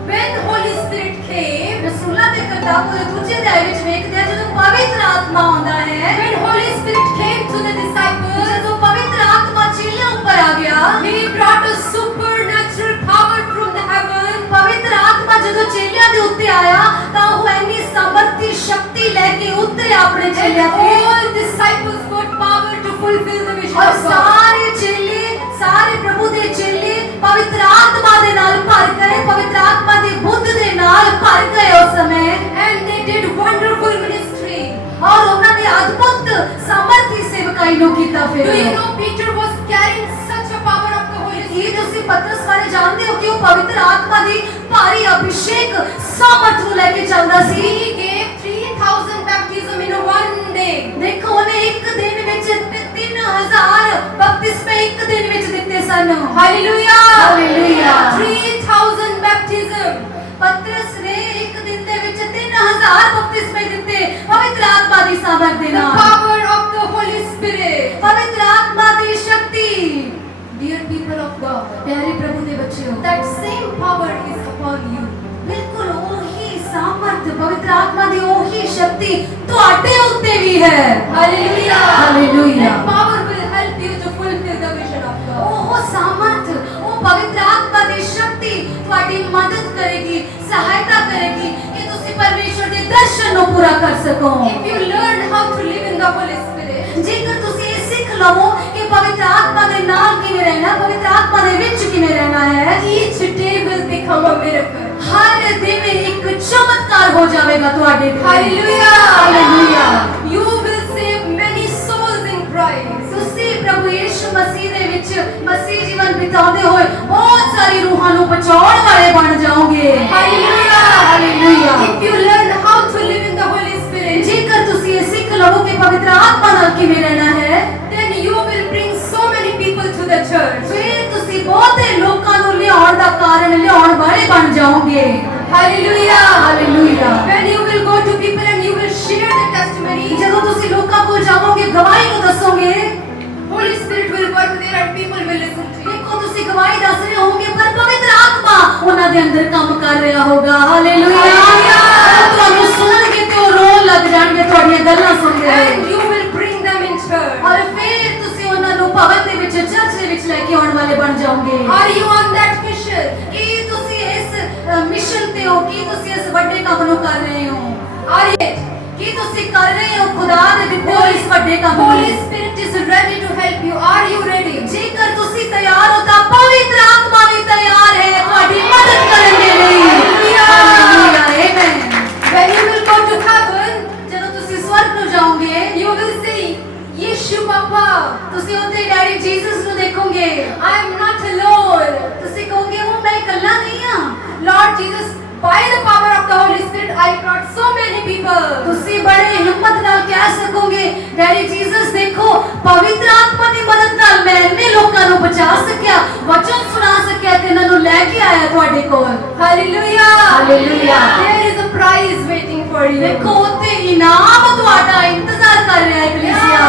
when Holy Spirit came, ਰਸੂਲਾਂ ਦੇ ਕਰਤੱਵ ਦੇ ਦੂਜੇ ਅਧਿਆਇ ਵਿੱਚ ਵੇਖਦੇ ਆ ਜਦੋਂ ਪਵਿੱਤਰ ਆਤਮਾ ਆਉਂਦਾ ਹੈ, when Holy Spirit came to the disciples, ਜਦੋਂ ਪਵਿੱਤਰ ਆਤਮਾ ਚੇਲਿਆਂ ਉੱਪਰ ਆ ਗਿਆ, He brought a supernatural power from the heaven. ਪਵਿੱਤਰ ਆਤਮਾ ਜਦੋਂ ਚੇਲਿਆਂ ਦੇ ਉੱਤੇ ਆਇਆ ਤਾਂ ਉਹ ਇੰਨੀ ਸਮਰਥੀ ਸ਼ਕਤੀ ਲੈ ਕੇ ਉਤਰਿਆ ਆਪਣੇ And ਚੇਲਿਆਂ ਤੇ। all disciples got power to fulfill the vision ਔਰ of God. ਸਾਰੇ ਚੇਲੇ, ਸਾਰੇ ਪ੍ਰਭੂ ਦੇ ਚੇਲੇ ਪਵਿੱਤਰ ਆਤਮਾ ਦੇ ਨਾਲ ਭਰ ਗਏ, ਪਵਿੱਤਰ ਆਤਮਾ ਦੀ ਬੁੱਧ ਦੇ ਨਾਲ ਭਰ ਗਏ ਉਸ ਸਮੇਂ। And they did wonderful ministry. ਔਰ ਉਹਨਾਂ ਨੇ ਅਦਭੁਤ ਸਮਰਥੀ ਸੇਵਕਾਈ ਨੂੰ ਕੀਤਾ। Do ਫਿਰ you know Peter was carrying such a power of the Holy Ki Spirit? ਤੁਸੀਂ ਪਤਰਸ ਬਾਰੇ ਜਾਣਦੇ ਹੋ ਕਿ ਉਹ ਪਵਿੱਤਰ ਆਤਮਾ ਦੀ ਭਾਰੀ ਅਭਿਸ਼ੇਕ ਸਮਰਥ ਨੂੰ ਲੈ ਕੇ ਚੱਲਦਾ ਸੀ। He gave 3,000 baptism in one day. ਦੇਖੋ ਉਹਨੇ ਇੱਕ ਦਿਨ ਵਿੱਚ 3000 ਬਪਤਿਸਮੇ ਇੱਕ ਦਿਨ ਵਿੱਚ ਦਿੱਤੇ ਸਨ। Hallelujah. Hallelujah. 3,000 baptism. ਪਤਰਸ ਨੇ ਇੱਕ ਦਿਨ ਦੇ ਵਿੱਚ 3000 ਬਪਤਿਸਮੇ ਦਿੱਤੇ ਪਵਿੱਤਰ ਆਤਮਾ ਦੀ ਸਾਮਰਥ ਦੇ The ਨਾਲ। power of the Holy Spirit. ਪਵਿੱਤਰ ਆਤਮਾ ਦੀ ਸ਼ਕਤੀ। Dear people of God, ਪਿਆਰੇ ਪ੍ਰਭੂ ਦੇ ਬੱਚਿਓ, that same power is upon you. ਬਿਲਕੁਲ ਉਹੀ ਸਾਮਰਥ, ਪਵਿੱਤਰ ਆਤਮਾ ਦੀ ਉਹੀ ਸ਼ਕਤੀ ਤੁਹਾਡੇ ਉੱਤੇ ਵੀ ਹੈ। Hallelujah. Hallelujah. That power will help you to fulfill the vision of God. ਉਹ ਸਾਮਰਥ, ਉਹ ਪਵਿੱਤਰ ਆਤਮਾ ਦੀ ਸ਼ਕਤੀ ਤੁਹਾਡੀ ਮਦਦ ਕਰੇਗੀ, ਸਹਾਇਤਾ ਕਰੇਗੀ ਕਿ ਤੁਸੀਂ ਪਰਮੇਸ਼ਰ ਦੇ ਦਰਸ਼ਨ ਨੂੰ ਪੂਰਾ ਕਰ ਸਕੋ। If you learn how to live in the Holy Spirit, ਜੇਕਰ ਤੁਸੀਂ ਇਹ ਸਿੱਖ ਲਵੋ ਕਿ ਪਵਿੱਤਰ ਆਤਮਾ ਦੇ ਨਾਲ ਕਿਵੇਂ ਰਹਿਣਾ, ਪਵਿੱਤਰ ਆਤਮਾ ਦੇ ਵਿੱਚ ਕਿਵੇਂ ਰਹਿਣਾ ਹੈ। Each day will become a miracle. ਹਰ ਦਿਨ ਇੱਕ ਚਮਤਕਾਰ ਹੋ ਜਾਵੇਗਾ ਤੁਹਾਡੇ ਵਿੱਚ। Hallelujah. Hallelujah. You will save many souls in Christ. ਤੁਸੀਂ ਪ੍ਰਭੂ ਯਿਸੂ ਮਸੀਹ ਦੇ ਵਿੱਚ ਮਸੀਹ ਜੀਵਨ ਬਿਤਾਉਂਦੇ ਹੋਏ ਬਹੁਤ ਸਾਰੀ ਰੂਹਾਂ ਨੂੰ ਬਚਾਉਣ ਵਾਲੇ ਬਣ ਜਾਓਗੇ। Hallelujah. Hallelujah. If you learn how to live in the Holy Spirit, ਜੇਕਰ ਤੁਸੀਂ ਇਹ ਸਿੱਖ ਲਵੋ ਕਿ ਪਵਿੱਤਰ ਆਤਮਾ ਨਾਲ ਕਿਵੇਂ ਰਹਿਣਾ ਹੈ, then you will bring so many people to the church. ਫਿਰ ਤੁਸੀਂ ਬਹੁਤੇ ਲੋਕਾਂ ਨੂੰ ਲਿਆਉਣ ਦਾ ਕਾਰਨ ਲਿਆਉਣ ਵਾਲੇ ਬਣ ਜਾਓਗੇ। Hallelujah. Hallelujah. When you will go to people and you will share the testimony, ਜਦੋਂ ਤੁਸੀਂ ਲੋਕਾਂ ਕੋਲ ਜਾਵੋਗੇ, ਗਵਾਹੀ ਨੂੰ ਦੱਸੋਗੇ, Holy Spirit will work there and people will listen to you. ਦੇਖੋ ਤੁਸੀਂ ਗਵਾਹੀ ਦੱਸ ਰਹੇ ਹੋਗੇ ਪਰ ਪਵਿੱਤਰ ਆਤਮਾ ਉਹਨਾਂ ਦੇ ਅੰਦਰ ਕੰਮ ਕਰ ਰਿਹਾ ਹੋਗਾ। ਹਾਲੇਲੂਇਆ। ਹਾਲੇਲੂਇਆ। ਉਹ ਤੁਹਾਨੂੰ ਸੁਣਨਗੇ ਤੇ ਉਹ ਰੋਣ ਲੱਗ ਜਾਣਗੇ ਤੁਹਾਡੀਆਂ ਗੱਲਾਂ ਸੁਣਦੇ ਹੋਏ। And you will bring them in church. ਔਰ ਫਿਰ ਤੁਸੀਂ ਉਹਨਾਂ ਨੂੰ ਭਵਨ ਦੇ ਵਿੱਚ, ਚਰਚ ਦੇ ਵਿੱਚ ਲੈ ਕੇ ਆਉਣ ਵਾਲੇ ਬਣ ਜਾਓਗੇ। Are you on that mission? ਕੀ ਤੁਸੀਂ ਇਸ ਮਿਸ਼ਨ ਤੇ ਹੋ? ਕੀ ਤੁਸੀਂ ਇਸ ਵੱਡੇ ਕੰਮ ਨੂੰ ਕਰ ਰਹੇ ਹੋ? Are you? ਕੀ ਤੁਸੀਂ ਕਰ ਰਹੇ ਹੋ ਖੁਦਾ ਦੇ ਦਿੱਤੇ ਹੋਏ ਇਸ ਵੱਡੇ ਕੰਮ ਨੂੰ? Holy Spirit is ready to help you. Are you ready? ਜੇਕਰ ਤੁਸੀਂ ਤਿਆਰ ਹੋ ਤਾਂ ਪਵਿੱਤਰ ਆਤਮਾ ਵੀ ਤਿਆਰ ਹੈ ਤੁਹਾਡੀ ਮਦਦ ਕਰਨ ਦੇ ਲਈ। Hallelujah. Hallelujah. Amen. When you will go to heaven, ਜਦੋਂ ਤੁਸੀਂ ਸਵਰਗ ਨੂੰ ਜਾਓਗੇ, you will say, Yeshu Papa, ਤੁਸੀਂ ਉੱਥੇ ਡੈਡੀ ਜੀਸਸ ਨੂੰ ਦੇਖੋਗੇ। I am not alone. ਤੁਸੀਂ ਕਹੋਗੇ ਉਹ ਮੈਂ ਇਕੱਲਾ ਨਹੀਂ ਹਾਂ। Lord Jesus, by the power of the Holy Spirit, I brought so many people. ਤੁਸੀਂ ਬੜੇ ਹਿੰਮਤ ਨਾਲ ਕਹਿ ਸਕੋਗੇ ਡੈਡੀ ਜੀਸਸ ਦੇਖੋ ਪਵਿੱਤਰ ਆਤਮਾ ਦੀ ਮਦਦ ਨਾਲ ਮੈਂ ਇੰਨੇ ਲੋਕਾਂ ਨੂੰ ਬਚਾ ਸਕਿਆ, ਵਚਨ ਸੁਣਾ ਸਕਿਆ ਤੇ ਇਹਨਾਂ ਨੂੰ ਲੈ ਕੇ ਆਇਆ ਤੁਹਾਡੇ ਕੋਲ। Hallelujah. Hallelujah. There is a prize waiting for you. ਦੇਖੋ ਉੱਥੇ ਇਨਾਮ ਤੁਹਾਡਾ ਇੰਤਜ਼ਾਰ ਕਰ ਰਿਹਾ ਹੈ ਕਲੀਸਿਆ।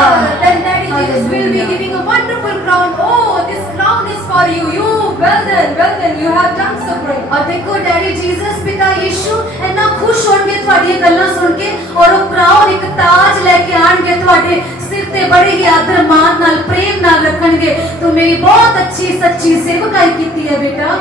Then Daddy Jesus will be giving a wonderful crown. Oh, this crown is for you. You, well done. You have done so great. ਔਰ ਦੇਖੋ ਡੈਡੀ ਜੀਸਸ ਪਿਤਾ ਯਿਸੂ ਇੰਨਾ ਖੁਸ਼ ਹੋਣਗੇ ਤੁਹਾਡੀਆਂ ਗੱਲਾਂ ਸੁਣ ਕੇ ਔਰ ਉਹ ਕਰਾਉਨ ਇੱਕ ਤਾਜ ਲੈ ਕੇ ਆਣਗੇ ਤੁਹਾਡੇ ਸਿਰ ਤੇ ਬੜੇ ਹੀ ਆਦਰ ਮਾਨ ਨਾਲ ਪ੍ਰੇਮ ਨਾਲ ਰੱਖਣਗੇ ਤੂੰ ਮੇਰੀ ਬਹੁਤ ਅੱਛੀ ਸੱਚੀ ਸੇਵਕਾਈ ਕੀਤੀ ਹੈ ਬੇਟਾ।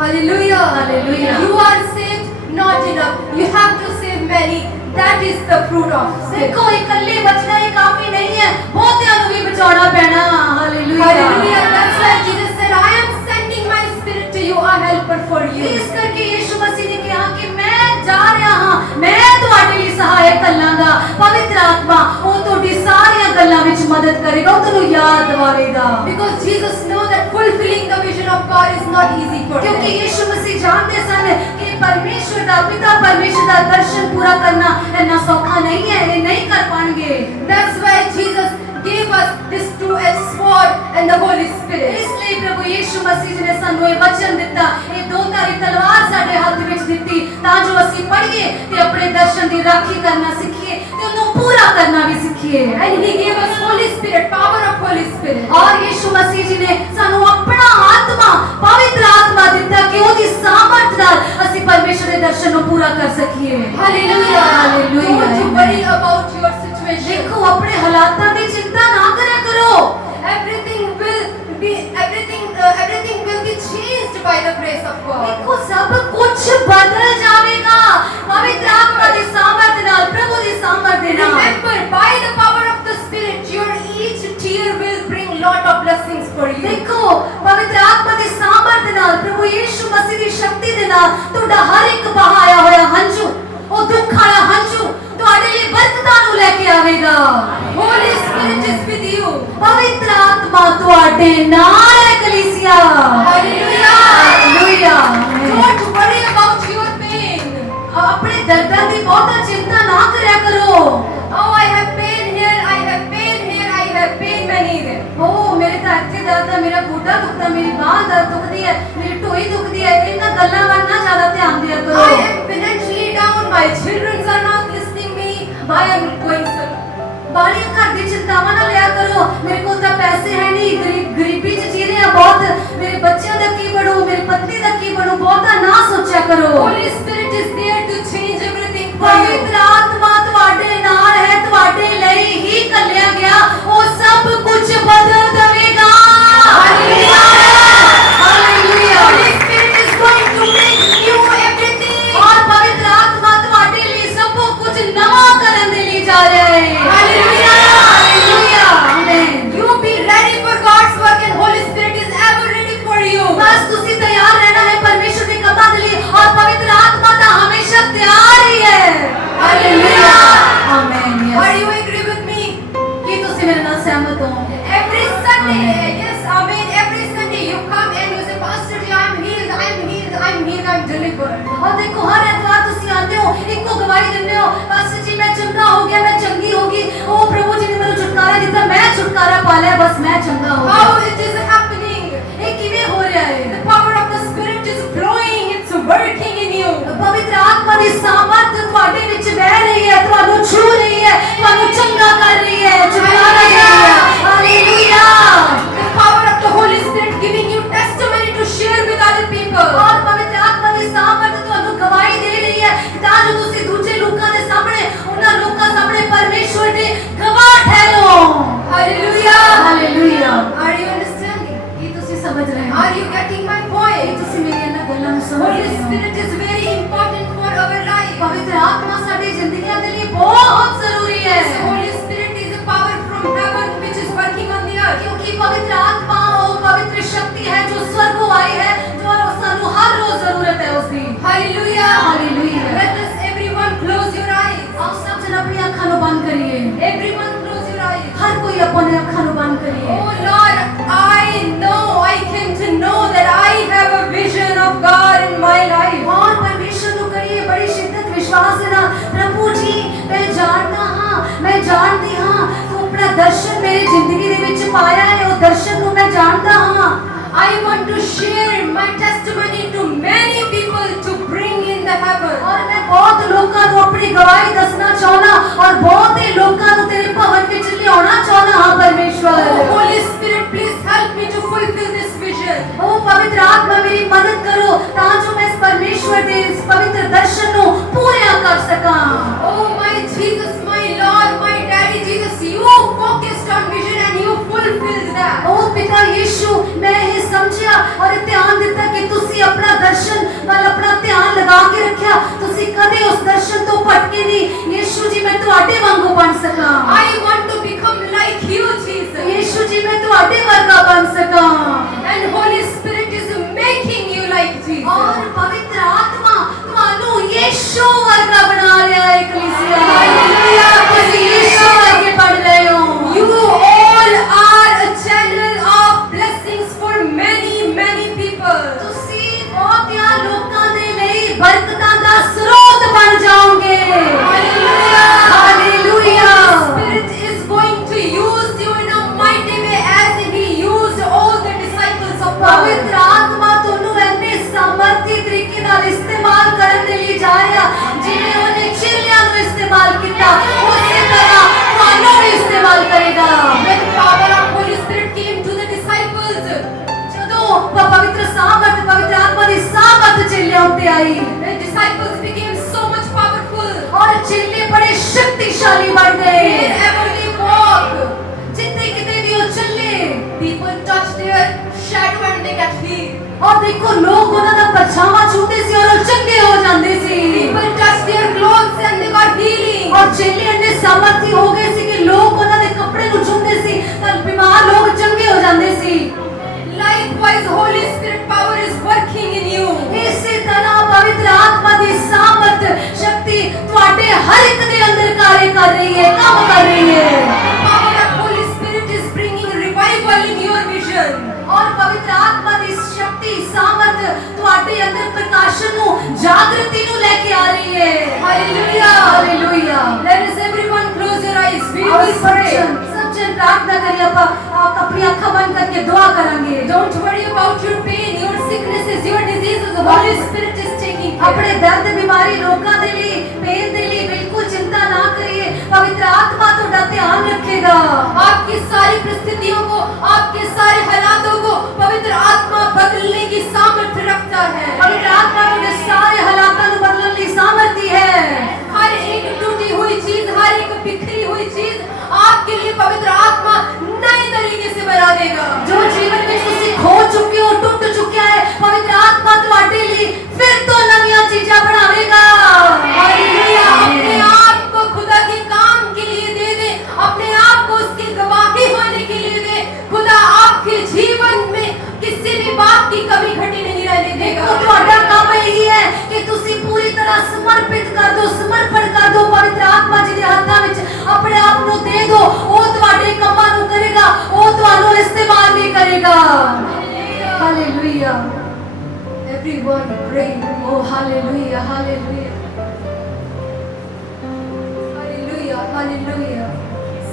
Hallelujah. Hallelujah. You are saved, not enough. You have to save many. That is the fruit of sin. ਦੇਖੋ ਇਕੱਲੇ ਬਚਣਾ ਹੀ ਕਾਫੀ ਨਹੀਂ ਹੈ, ਬਹੁਤਿਆਂ ਨੂੰ ਵੀ ਬਚਾਉਣਾ ਪੈਣਾ। Hallelujah. Hallelujah. That's why Jesus said, I am sending my spirit to you, a helper for you. ਇਸ ਕਰਕੇ ਯਿਸੂ ਮਸੀਹ ਨੇ ਕਿਹਾ ਕਿ ਮੈਂ ਜਾ ਰਿਹਾ ਹਾਂ, ਮੈਂ ਤੁਹਾਡੇ ਲਈ ਸਹਾਇਕ ਕਰਾਂਗਾ। ਪਵਿੱਤਰ ਆਤਮਾ ਉਹ ਤੁਹਾਡੀ ਸਾਰੀਆਂ ਗੱਲਾਂ ਵਿੱਚ ਮਦਦ ਕਰੇਗਾ, ਉਹ ਤੁਹਾਨੂੰ ਯਾਦ ਦਿਵਾਵੇਗਾ। Because Jesus knows that fulfilling the vision of God is not easy for ਕਿਉਂਕਿ them. ਯਿਸੂ ਮਸੀਹ ਜਾਣਦੇ ਸਨ ਕਿ ਪਰਮੇਸ਼ਵਰ ਦਾ ਪਿਤਾ ਪਰਮੇਸ਼ਵਰ ਦਾ ਦਰਸ਼ਨ ਪੂਰਾ ਕਰਨਾ ਇੰਨਾ ਸੌਖਾ ਨਹੀਂ ਹੈ, ਇਹ ਨਹੀਂ ਕਰ ਪਾਣਗੇ। That's why Jesus gave us this two-edged sword and the Holy Spirit. ਇਸ ਲਈ ਪ੍ਰਭੂ ਯਿਸੂ ਮਸੀਹ ਜੀ ਨੇ ਸਾਨੂੰ ਇਹ ਵਚਨ ਦਿੱਤਾ, ਇਹ ਦੋ ਧਾਰੀ ਤਲਵਾਰ ਸਾਡੇ ਹੱਥ ਵਿੱਚ ਦਿੱਤੀ ਤਾਂ ਜੋ ਅਸੀਂ ਪੜ੍ਹੀਏ ਤੇ ਆਪਣੇ ਦਰਸ਼ਨ ਦੀ ਰਾਖੀ ਕਰਨਾ ਸਿੱਖੀਏ ਤੇ ਉਹਨੂੰ ਪੂਰਾ ਕਰਨਾ ਵੀ ਸਿੱਖੀਏ। And He gave us Holy Spirit, power of Holy Spirit. ਔਰ ਯਿਸੂ ਮਸੀਹ ਜੀ ਨੇ ਸਾਨੂੰ ਆਪਣਾ ਆਤਮਾ ਪਵਿੱਤਰ ਆਤਮਾ ਦਿੱਤਾ ਕਿ ਉਹਦੀ ਸਾਮਰਥ ਨਾਲ ਅਸੀਂ ਪਰਮੇਸ਼ਰ ਦੇ ਦਰਸ਼ਨ ਨੂੰ ਪੂਰਾ ਕਰ ਸਕੀਏ। Hallelujah. Hallelujah. Don't you worry about your situation. ਦੇਖੋ ਆਪਣੇ ਹਾਲਾਤਾਂ ਦੀ ਚਿੰਤਾ ਨਾ ਕਰਿਆ ਕਰੋ। Everything will be changed by the grace of God. ਦੇਖੋ ਸਭ ਕੁਝ ਬਦਲ ਜਾਵੇਗਾ ਪਵਿੱਤਰ ਆਤਮਾ ਦੀ ਸਾਮਰਥ ਨਾਲ, ਪ੍ਰਭੂ ਦੀ ਸਾਮਰਥ ਦੇ ਨਾਲ। Remember, by the power of the Spirit, your each tear will bring lot of blessings for you. ਦੇਖੋ ਪਵਿੱਤਰ ਆਤਮਾ ਦੀ ਸਾਮਰਥ ਨਾਲ, ਪ੍ਰਭੂ ਯਿਸੂ ਮਸੀਹ ਦੀ ਸ਼ਕਤੀ ਦੇ ਨਾਲ ਤੁਹਾਡਾ ਹਰ ਇੱਕ ਬਹਾਇਆ ਹੋਇਆ ਹੰਝੂ, ਉਹ ਦੁੱਖ ਵਾਲਾ ਹੰਝੂ ਤੁਹਾਡੇ ਲਈ ਬਰਕਤਾਂ ਨੂੰ ਲੈ ਕੇ ਆਵੇਗਾ। Holy Spirit is with you. ਪਵਿੱਤਰ ਆਤਮਾ ਤੁਹਾਡੇ ਨਾਲ ਹੈ ਕਲੀਸਿਆ। Hallelujah. Hallelujah. Don't worry about your pain. ਆਪਣੇ ਦਰਦਾਂ ਦੀ ਬਹੁਤਾ ਚਿੰਤਾ ਨਾ ਕਰਿਆ ਕਰੋ। Oh, I have pain here, I have pain here, I have pain many there. ਉਹ ਮੇਰੇ ਤਾਂ ਇੱਥੇ ਦਰਦ ਹੈ, ਮੇਰਾ ਗੋਡਾ ਦੁਖਦਾ, ਮੇਰੀ ਬਾਂਹ ਦਰਦ ਦੁਖਦੀ ਹੈ, ਮੇਰੀ ਢੋਈ ਦੁਖਦੀ ਹੈ। ਇਹਨਾਂ ਗੱਲਾਂ ਵੱਲ ਨਾ ਜ਼ਿਆਦਾ ਧਿਆਨ ਦਿਆ ਕਰੋ। I am financially down, my children are not listening me, I am going so. ਬਾਲੀਆਂ ਘਰ ਦੀ ਚਿੰਤਾਵਾਂ ਨਾ ਲਿਆ ਕਰੋ, ਮੇਰੇ ਕੋਲ ਤਾਂ ਪੈਸੇ ਹੈ ਨਹੀਂ, ਗਰੀਬੀ ਚ ਜੀ ਰਹੇ ਆ ਬਹੁਤ, ਮੇਰੇ ਬੱਚਿਆਂ ਦਾ ਕੀ ਬਣੂ, ਮੇਰੀ ਪਤਨੀ ਦਾ ਕੀ ਬਣੂ, ਬਹੁਤਾ ਨਾ ਸੋਚਿਆ ਕਰੋ। Holy Spirit is there to change everything for you. ਪਵਿੱਤਰ ਆਤਮਾ ਤੁਹਾਡੇ ਨਾਲ ਹੈ, ਤੁਹਾਡੇ ਲਈ ਹੀ ਘੱਲਿਆ ਗਿਆ, ਉਹ ਸਭ ਕੁਝ ਬਦਲ ਦੇਵੇਗਾ। Hallelujah. Hallelujah. Holy Spirit is going to make new everything. ਔਰ ਪਵਿੱਤਰ ਆਤਮਾ ਤੁਹਾਡੇ ਲਈ ਸਭ ਕੁਝ ਨਵਾਂ ਕਰਨ ਦੇ ਲਈ ਜਾ ਰਿਹਾ ਹੈ। Hallelujah. Hallelujah. Amen. You be ready for ਪਾ ਲਿਆ ਬਸ ਮੈਂ ਚੰਗਾ ਹੋ How ਗਿਆ। it is happening? ਇਹ ਕਿਵੇਂ ਹੋ ਰਿਹਾ ਹੈ? The power of the Spirit is flowing, it's working in you. ਪਵਿੱਤਰ ਆਤਮਾ ਦੀ ਸਾਮਰਥ ਤੁਹਾਡੇ ਵਿੱਚ ਵਹਿ ਰਹੀ ਹੈ, ਤੁਹਾਨੂੰ ਛੂ ਰਹੀ ਹੈ, ਤੁਹਾਨੂੰ ਚੰਗਾ ਕਰ ਰਹੀ ਹੈ, ਚੁਕਾ ਰਹੀ ਹੈ। Hallelujah. The power of the Holy Spirit giving you testimony to share with other people. ਔਰ ਪਵਿੱਤਰ ਆਤਮਾ ਦੀ ਸਾਮਰਥ ਤੁਹਾਨੂੰ ਗਵਾਹੀ ਦੇ ਰਹੀ ਹੈ ਤਾਂ ਜੋ ਤੁਸੀਂ ਦੂਜੇ ਲੋਕਾਂ ਦੇ ਸਾਹਮਣੇ, ਉਹਨਾਂ ਲੋਕਾਂ ਸਾਹਮਣੇ ਪਰਮੇਸ਼ਵਰ ਦੇ ਗਵਾਹ ਠਹਿਰੋ। Hallelujah. Hallelujah. Are you understanding? ਕੀ ਤੁਸੀਂ ਸਮਝ ਰਹੇ ਹੋ? Are you getting my Ki point? ਤੁਸੀਂ ਮੇਰੀ ਇਹਨਾਂ ਗੱਲਾਂ ਨੂੰ ਸਮਝ Holy ਰਹੇ ਹੋ? Spirit is very important for our life. ਪਵਿੱਤਰ ਆਤਮਾ ਸਾਡੀ ਜ਼ਿੰਦਗੀਆਂ ਦੇ ਲਈ ਬਹੁਤ ਜ਼ਰੂਰੀ ਹੈ This Holy Spirit is a power from heaven which is working on the earth. ਕਿਉਂਕਿ ਪਵਿੱਤਰ ਆਤਮਾ ਉਹ ਪਵਿੱਤਰ ਸ਼ਕਤੀ ਹੈ ਜੋ ਸਵਰਗੋਂ ਆਈ ਹੈ, ਜੋ ਸਾਨੂੰ ਹਰ ਰੋਜ਼ ਜ਼ਰੂਰਤ ਹੈ ਉਸਦੀ। Hallelujah. Hallelujah. Let us everyone close your eyes. ਆਓ ਸਭ ਜਨ ਆਪਣੀ ਅੱਖਾਂ ਨੂੰ ਬੰਦ ਕਰੀਏ। Everyone close your eyes. ਹਰ ਕੋਈ ਆਪਣੇ ਅੱਖਾਂ ਨੂੰ ਬੰਦ ਕਰੀਏ। Oh Lord, I know, I came to know that I have a vision of God in my life. और परमेश्वर ਨੂੰ ਕਰੀਏ ਬੜੀ ਸ਼ਿੱਦਤ ਵਿਸ਼ਵਾਸ ਦੇ ਨਾਲ, ਪ੍ਰਭੂ ਜੀ ਮੈਂ ਜਾਣਦਾ ਹਾਂ, ਮੈਂ ਜਾਣਦੀ ਹਾਂ ਤੂੰ ਆਪਣਾ ਦਰਸ਼ਨ ਮੇਰੀ ਜ਼ਿੰਦਗੀ ਦੇ ਵਿੱਚ ਪਾਇਆ ਹੈ, ਉਹ ਦਰਸ਼ਨ ਨੂੰ ਮੈਂ ਜਾਣਦਾ ਹਾਂ। I want to share my testimony to many people to bring in the heaven. और मैं बहुत लोगों को अपनी गवाही दसना चाहना और बहुत ही लोगों को तेरे भवन ਵਿੱਚ ਲਿਆਉਣਾ ਚਾਹਨਾ ਹਾਂ परमेश्वर। Oh Holy Spirit, please help me to fulfill this vision. ओ पवित्र आत्मा मेरी मदद करो ਤਾਂ ਜੋ ਮੈਂ ਇਸ ਪਰਮੇਸ਼ਵਰ ਦੇ ਇਸ ਪਵਿੱਤਰ ਦਰਸ਼ਨ ਨੂੰ ਪੂਰਾ ਕਰ ਸਕਾਂ। Oh my Jesus, my Lord, my Daddy Jesus, you focused on vision and you fulfilled that. ओ पिता यीशु मैं ਇਹ ਸਮਝਿਆ ਔਰ ਧਿਆਨ ਦਿੱਤਾ ਕਿ ਤੁਸੀਂ ਆਪਣਾ ਦਰਸ਼ਨ ਵੱਲ ਆਪਣਾ ਧਿਆਨ ਲਗਾ ਕੇ ਰੱਖਿਆ, ਤੁਸੀਂ ਕਦੇ ਉਸ ਦਰਸ਼ਨ ਤੋਂ ਭਟਕੇ ਨਹੀਂ। ਯੀਸ਼ੂ ਜੀ ਮੈਂ ਤੁਹਾਡੇ ਵਾਂਗੂ ਬਣ ਸਕਾਂ। I want to become like you, Jesus. Yishu ਜੀ ਮੈਂ ਤੁਹਾਡੇ ਵਰਗਾ ਬਣ ਸਕਾਂ। And Holy Spirit is making you like Jesus. और पवित्र आत्मा ਤੁਹਾਨੂੰ ਯੀਸ਼ੂ ਵਰਗਾ ਬਣਾ ਰਿਹਾ ਹੈ ਕਲੀਸਿਆ। ਹਾਲੇਲੂਇਆ। ਤੁਸੀਂ ਯੀਸ਼ੂ ਵਰਗੇ ਬਣ ਰਹੇ ਹੋ। You all are a channel of blessings for many, many people. ਤੁਸੀਂ ਬਹੁਤਿਆਂ ਲੋਕਾਂ ਦੇ ਲਈ ਬਰਕਤਾਂ ਦਾ ਸਰੋਤ ਬਣ ਜਾਓਗੇ। Hallelujah. Hallelujah. Spirit is going to use you in a mighty way as He used all the disciples of God. ਪਵਿੱਤਰ ਆਤਮਾ ਤੁਹਾਨੂੰ ਇੰਨੇ ਸਮਰਥੀ ਤਰੀਕੇ ਨਾਲ ਇਸਤੇਮਾਲ ਕਰਨ ਦੇ ਲਈ ਜਾ ਰਿਹਾ, ਜਿਵੇਂ ਉਹਨੇ ਚੇਲਿਆਂ ਨੂੰ ਇਸਤੇਮਾਲ ਕੀਤਾ ਉਸੇ ਤਰ੍ਹਾਂ ਤੁਹਾਨੂੰ ਵੀ ਇਸਤੇਮਾਲ ਕਰੇਗਾ। When the power of Holy Spirit came to the disciples, ਜਦੋਂ ਪਵਿੱਤਰ ਸਾਮਰਥ ਪਵਿੱਤਰ ਆਤਮਾ ਦੀ ਸਾਮਰਥ ਚੇਲਿਆਂ ਉੱਤੇ ਆਈ the disciples became so much powerful. ਔਰ ਚੇਲੇ ਬੜੇ ਸ਼ਕਤੀਸ਼ਾਲੀ ਬਣ ਗਏ। Wherever they walk, ਜਿੱਥੇ ਕਿਤੇ ਵੀ ਉਹ ਚੱਲੇ people touch their shadow and they get healed. ਔਰ ਦੇਖੋ ਲੋਕ ਉਹਨਾਂ ਦਾ ਪਰਛਾਵਾਂ ਛੂਹਦੇ ਸੀ ਔਰ ਉਹ ਚੰਗੇ ਹੋ ਜਾਂਦੇ ਸੀ। People touch their clothes and they got healing. ਔਰ ਚੇਲੇ ਇੰਨੇ ਸਾਮਰਥੀ ਹੋ ਗਏ ਸੀ ਕਿ ਲੋਕ ਉਹਨਾਂ ਦੇ ਕੱਪੜੇ ਨੂੰ ਛੂਹਦੇ ਸੀ ਤਾਂ ਬਿਮਾਰ ਲੋਕ ਚੰਗੇ ਹੋ ਜਾਂਦੇ ਸੀ। Likewise, Holy Spirit power is working in you. ਇਸੇ ਤਰ੍ਹਾਂ ਪਵਿੱਤਰ ਆਤਮਾ ਦੀ ਸਾਮਰਥ ਸ਼ਕਤੀ ਤੁਹਾਡੇ ਹਰ ਇੱਕ ਦੇ ਅੰਦਰ ਕਾਰਜ ਕਰ ਰਹੀ ਹੈ, ਕੰਮ ਕਰ ਰਹੀ ਹੈ। The power of Holy Spirit is bringing revival in your vision. ਔਰ ਪਵਿੱਤਰ ਆਤਮਾ ਦੀ ਸ਼ਕਤੀ ਸਾਮਰਥ ਤੁਹਾਡੇ ਅੰਦਰ ਪ੍ਰਕਾਸ਼ਨ ਨੂੰ ਜਾਗਰਤੀ ਨੂੰ ਲੈ ਕੇ ਆ ਰਹੀ ਹੈ। Hallelujah. Hallelujah. Let us everyone close your eyes. We और will सब pray. जन प्रार्थना करिए, आप अपनी आंखें बंद करके दुआ करेंगे। Don't worry about your pain, your sicknesses, your diseases. The Holy Spirit is taking care. अपने दर्द बीमारी लोगों के लिए पेन के लिए बिल्कुल चिंता ना करिए, पवित्र आत्मा ਤੁਹਾਡਾ ध्यान रखेगा। आपकी सारी परिस्थितियों को, आपके सारे हालातों को पवित्र आत्मा बदलने की सामर्थ्य रखता है। पवित्र आत्मा ਤੁਹਾਡੇ ਸਾਰੇ ਹਾਲਾਤਾਂ ਨੂੰ ਬਦਲਣ ਲਈ ਸਾਮਰਥੀ ਹੈ। हर एक टूटी हुई चीज, हर एक बिखरी हुई चीज आपके लिए पवित्र आत्मा नए तरीके से बना देगा। जो जीवन में ਤੁਸੀਂ ਖੋ ਚੁੱਕੇ ਹੋ, ਟੁੱਟ ਚੁੱਕਿਆ ਹੈ, पवित्र आत्मा ਤੁਹਾਡੇ ਲਈ ਫਿਰ ਤੋਂ ਨਵੀਆਂ ਚੀਜ਼ਾਂ ਬਣਾਵੇਗਾ। हालेलुया। अपने आप को खुदा के काम के लिए दे दे, अपने आप को उसकी गवाही होने के लिए दे। खुदा आपके जीवन में किसी भी बात की कमी घटी नहीं रहने देगा। ਦੇਖੋ ਤੁਹਾਡਾ ਕੰਮ ਇਹੀ ਹੈ ਕਿ ਤੁਸੀਂ ਪੂਰੀ ਤਰ੍ਹਾਂ ਸਮਰਪਿਤ ਕਰ ਦਿਓ, ਸਮਰਪਣ ਕਰ ਦਿਓ ਪਵਿੱਤਰ ਆਤਮਾ ਜੀ ਦੇ ਹੱਥਾਂ ਵਿੱਚ ਆਪਣੇ ਆਪ ਨੂੰ ਦੇ ਦਿਓ। ਉਹ ਤੁਹਾਡੇ ਕੰਮਾਂ ਨੂੰ ਕਰੇਗਾ, ਉਹ ਤੁਹਾਨੂੰ ਇਸਤੇਮਾਲ ਵੀ ਕਰੇਗਾ। ਹਾਲੇਲੂਇਆ। Everyone pray. ਓ ਹਾਲੇਲੂਇਆ, ਹਾਲੇਲੂਇਆ। Hallelujah. Hallelujah.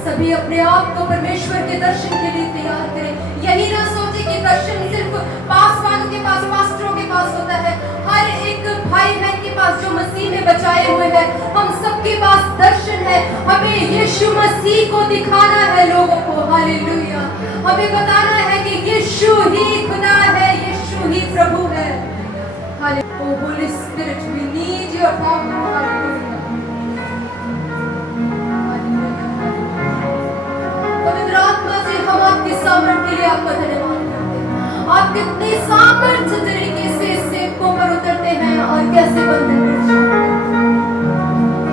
सभी अपने आप को परमेश्वर के दर्शन के लिए तैयार करें। यही ना सोचे कि दर्शन सिर्फ पासवानों के पास, पास्टरों के पास होता है। हर एक भाई बहन के पास जो मसीह में बचाए हुए हैं, हम सबके पास दर्शन है। हमें यीशु मसीह को दिखाना है लोगों को। हालेलुया। हमें बताना है कि यीशु ही खुदा है, यीशु ही प्रभु है। Hallelujah. Holy spirit, we need your power. Hallelujah. पवित्र आत्मा से हम आपके सामर्थ्य के लिए आपका धन्यवाद करते हैं। आप कितने सामर्थ्य तरीके से सेवकों पर उतरते हैं और कैसे बंधन करते हैं।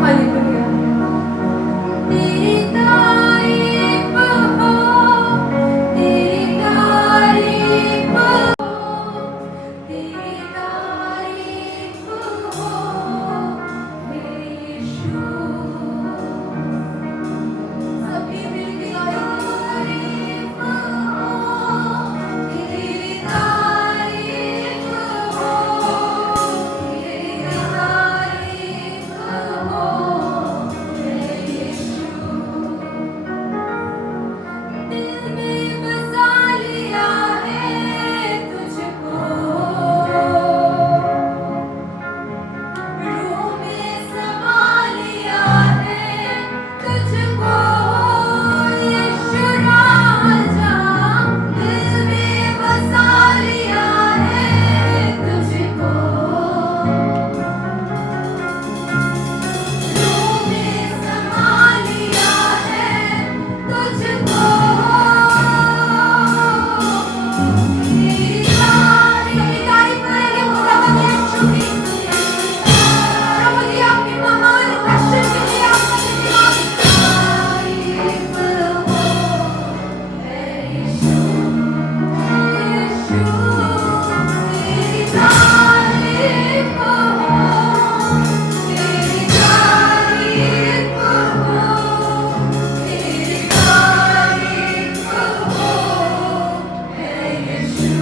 हालेलुया। तेरी तारीफ हो, तेरी तारीफ हो, तेरी तारीफ हो, हे यीशु। सभी मिलके तारीफ हो, तेरी तारीफ हो, तेरी तारीफ हो, हे यीशु। दिल में बसा लिया है तुझको, रूह में समा लिया है तुझको, यीशु राजा। दिल में बसा लिया है तुझको, रूह में समा लिया है तुझको। तेरी तारीफ करेंगे प्रभु यीशु की। प्रभु जी आपके महान दर्शन के लिए आपका धन्यवाद। तारीफ हो, हे यीशु, यीशु। तेरी तारीफ हो, तेरी तारीफ हो, तेरी तारीफ हो, हे यीशु।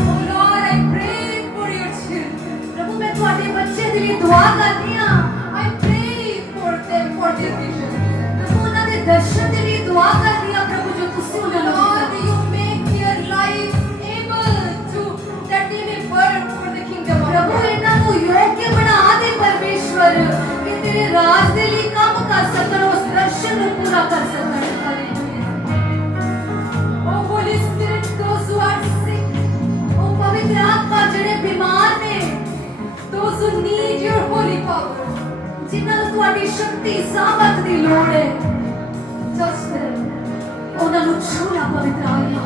Oh Lord, I pray for your children. प्रभु मैं ਤੁਹਾਡੇ ਬੱਚੇ ਦੇ ਲਈ ਦੁਆ ਕਰਦੀ ਹਾਂ। I pray for them, for their vision. ਪ੍ਰਭੂ ਉਹਨਾਂ ਦੇ ਦਰਸ਼ਨ ਦੇ ਲਈ ਦੁਆ ਕਰਦੀ ਹਾਂ ਪ੍ਰਭੂ ਜੋ ਤੁਸੀਂ ਉਹਨਾਂ ਨੂੰ Lord, ਦਿੱਤਾ। you make their life able to, that they may burn for the kingdom of ਪ੍ਰਭੂ God. ਇਹਨਾਂ ਨੂੰ ਯੋਗ ਬਣਾ ਦੇ ਪਰਮੇਸ਼ਵਰ ਕਿ ਤੇਰੇ ਰਾਜ ਦੇ ਲਈ ਕੰਮ ਕਰ ਸਕਣ, ਉਸ ਦਰਸ਼ਨ ਨੂੰ ਪੂਰਾ ਕਰ ਸਕਣ। Hallelujah. Oh Holy Spirit, those who are sick, ਉਹ ਪਵਿੱਤਰ ਆਤਮਾ ਜਿਹੜੇ ਬਿਮਾਰ ਨੇ, those who need your holy power, ਜਿਨ੍ਹਾਂ ਨੂੰ ਤੁਹਾਡੀ ਸ਼ਕਤੀ ਸਾਮਰਥ ਦੀ ਲੋੜ ਹੈ, touch them. ਉਹਨਾਂ ਨੂੰ ਛੂਣਾ ਪਵਿੱਤਰ ਆਤਮਾ।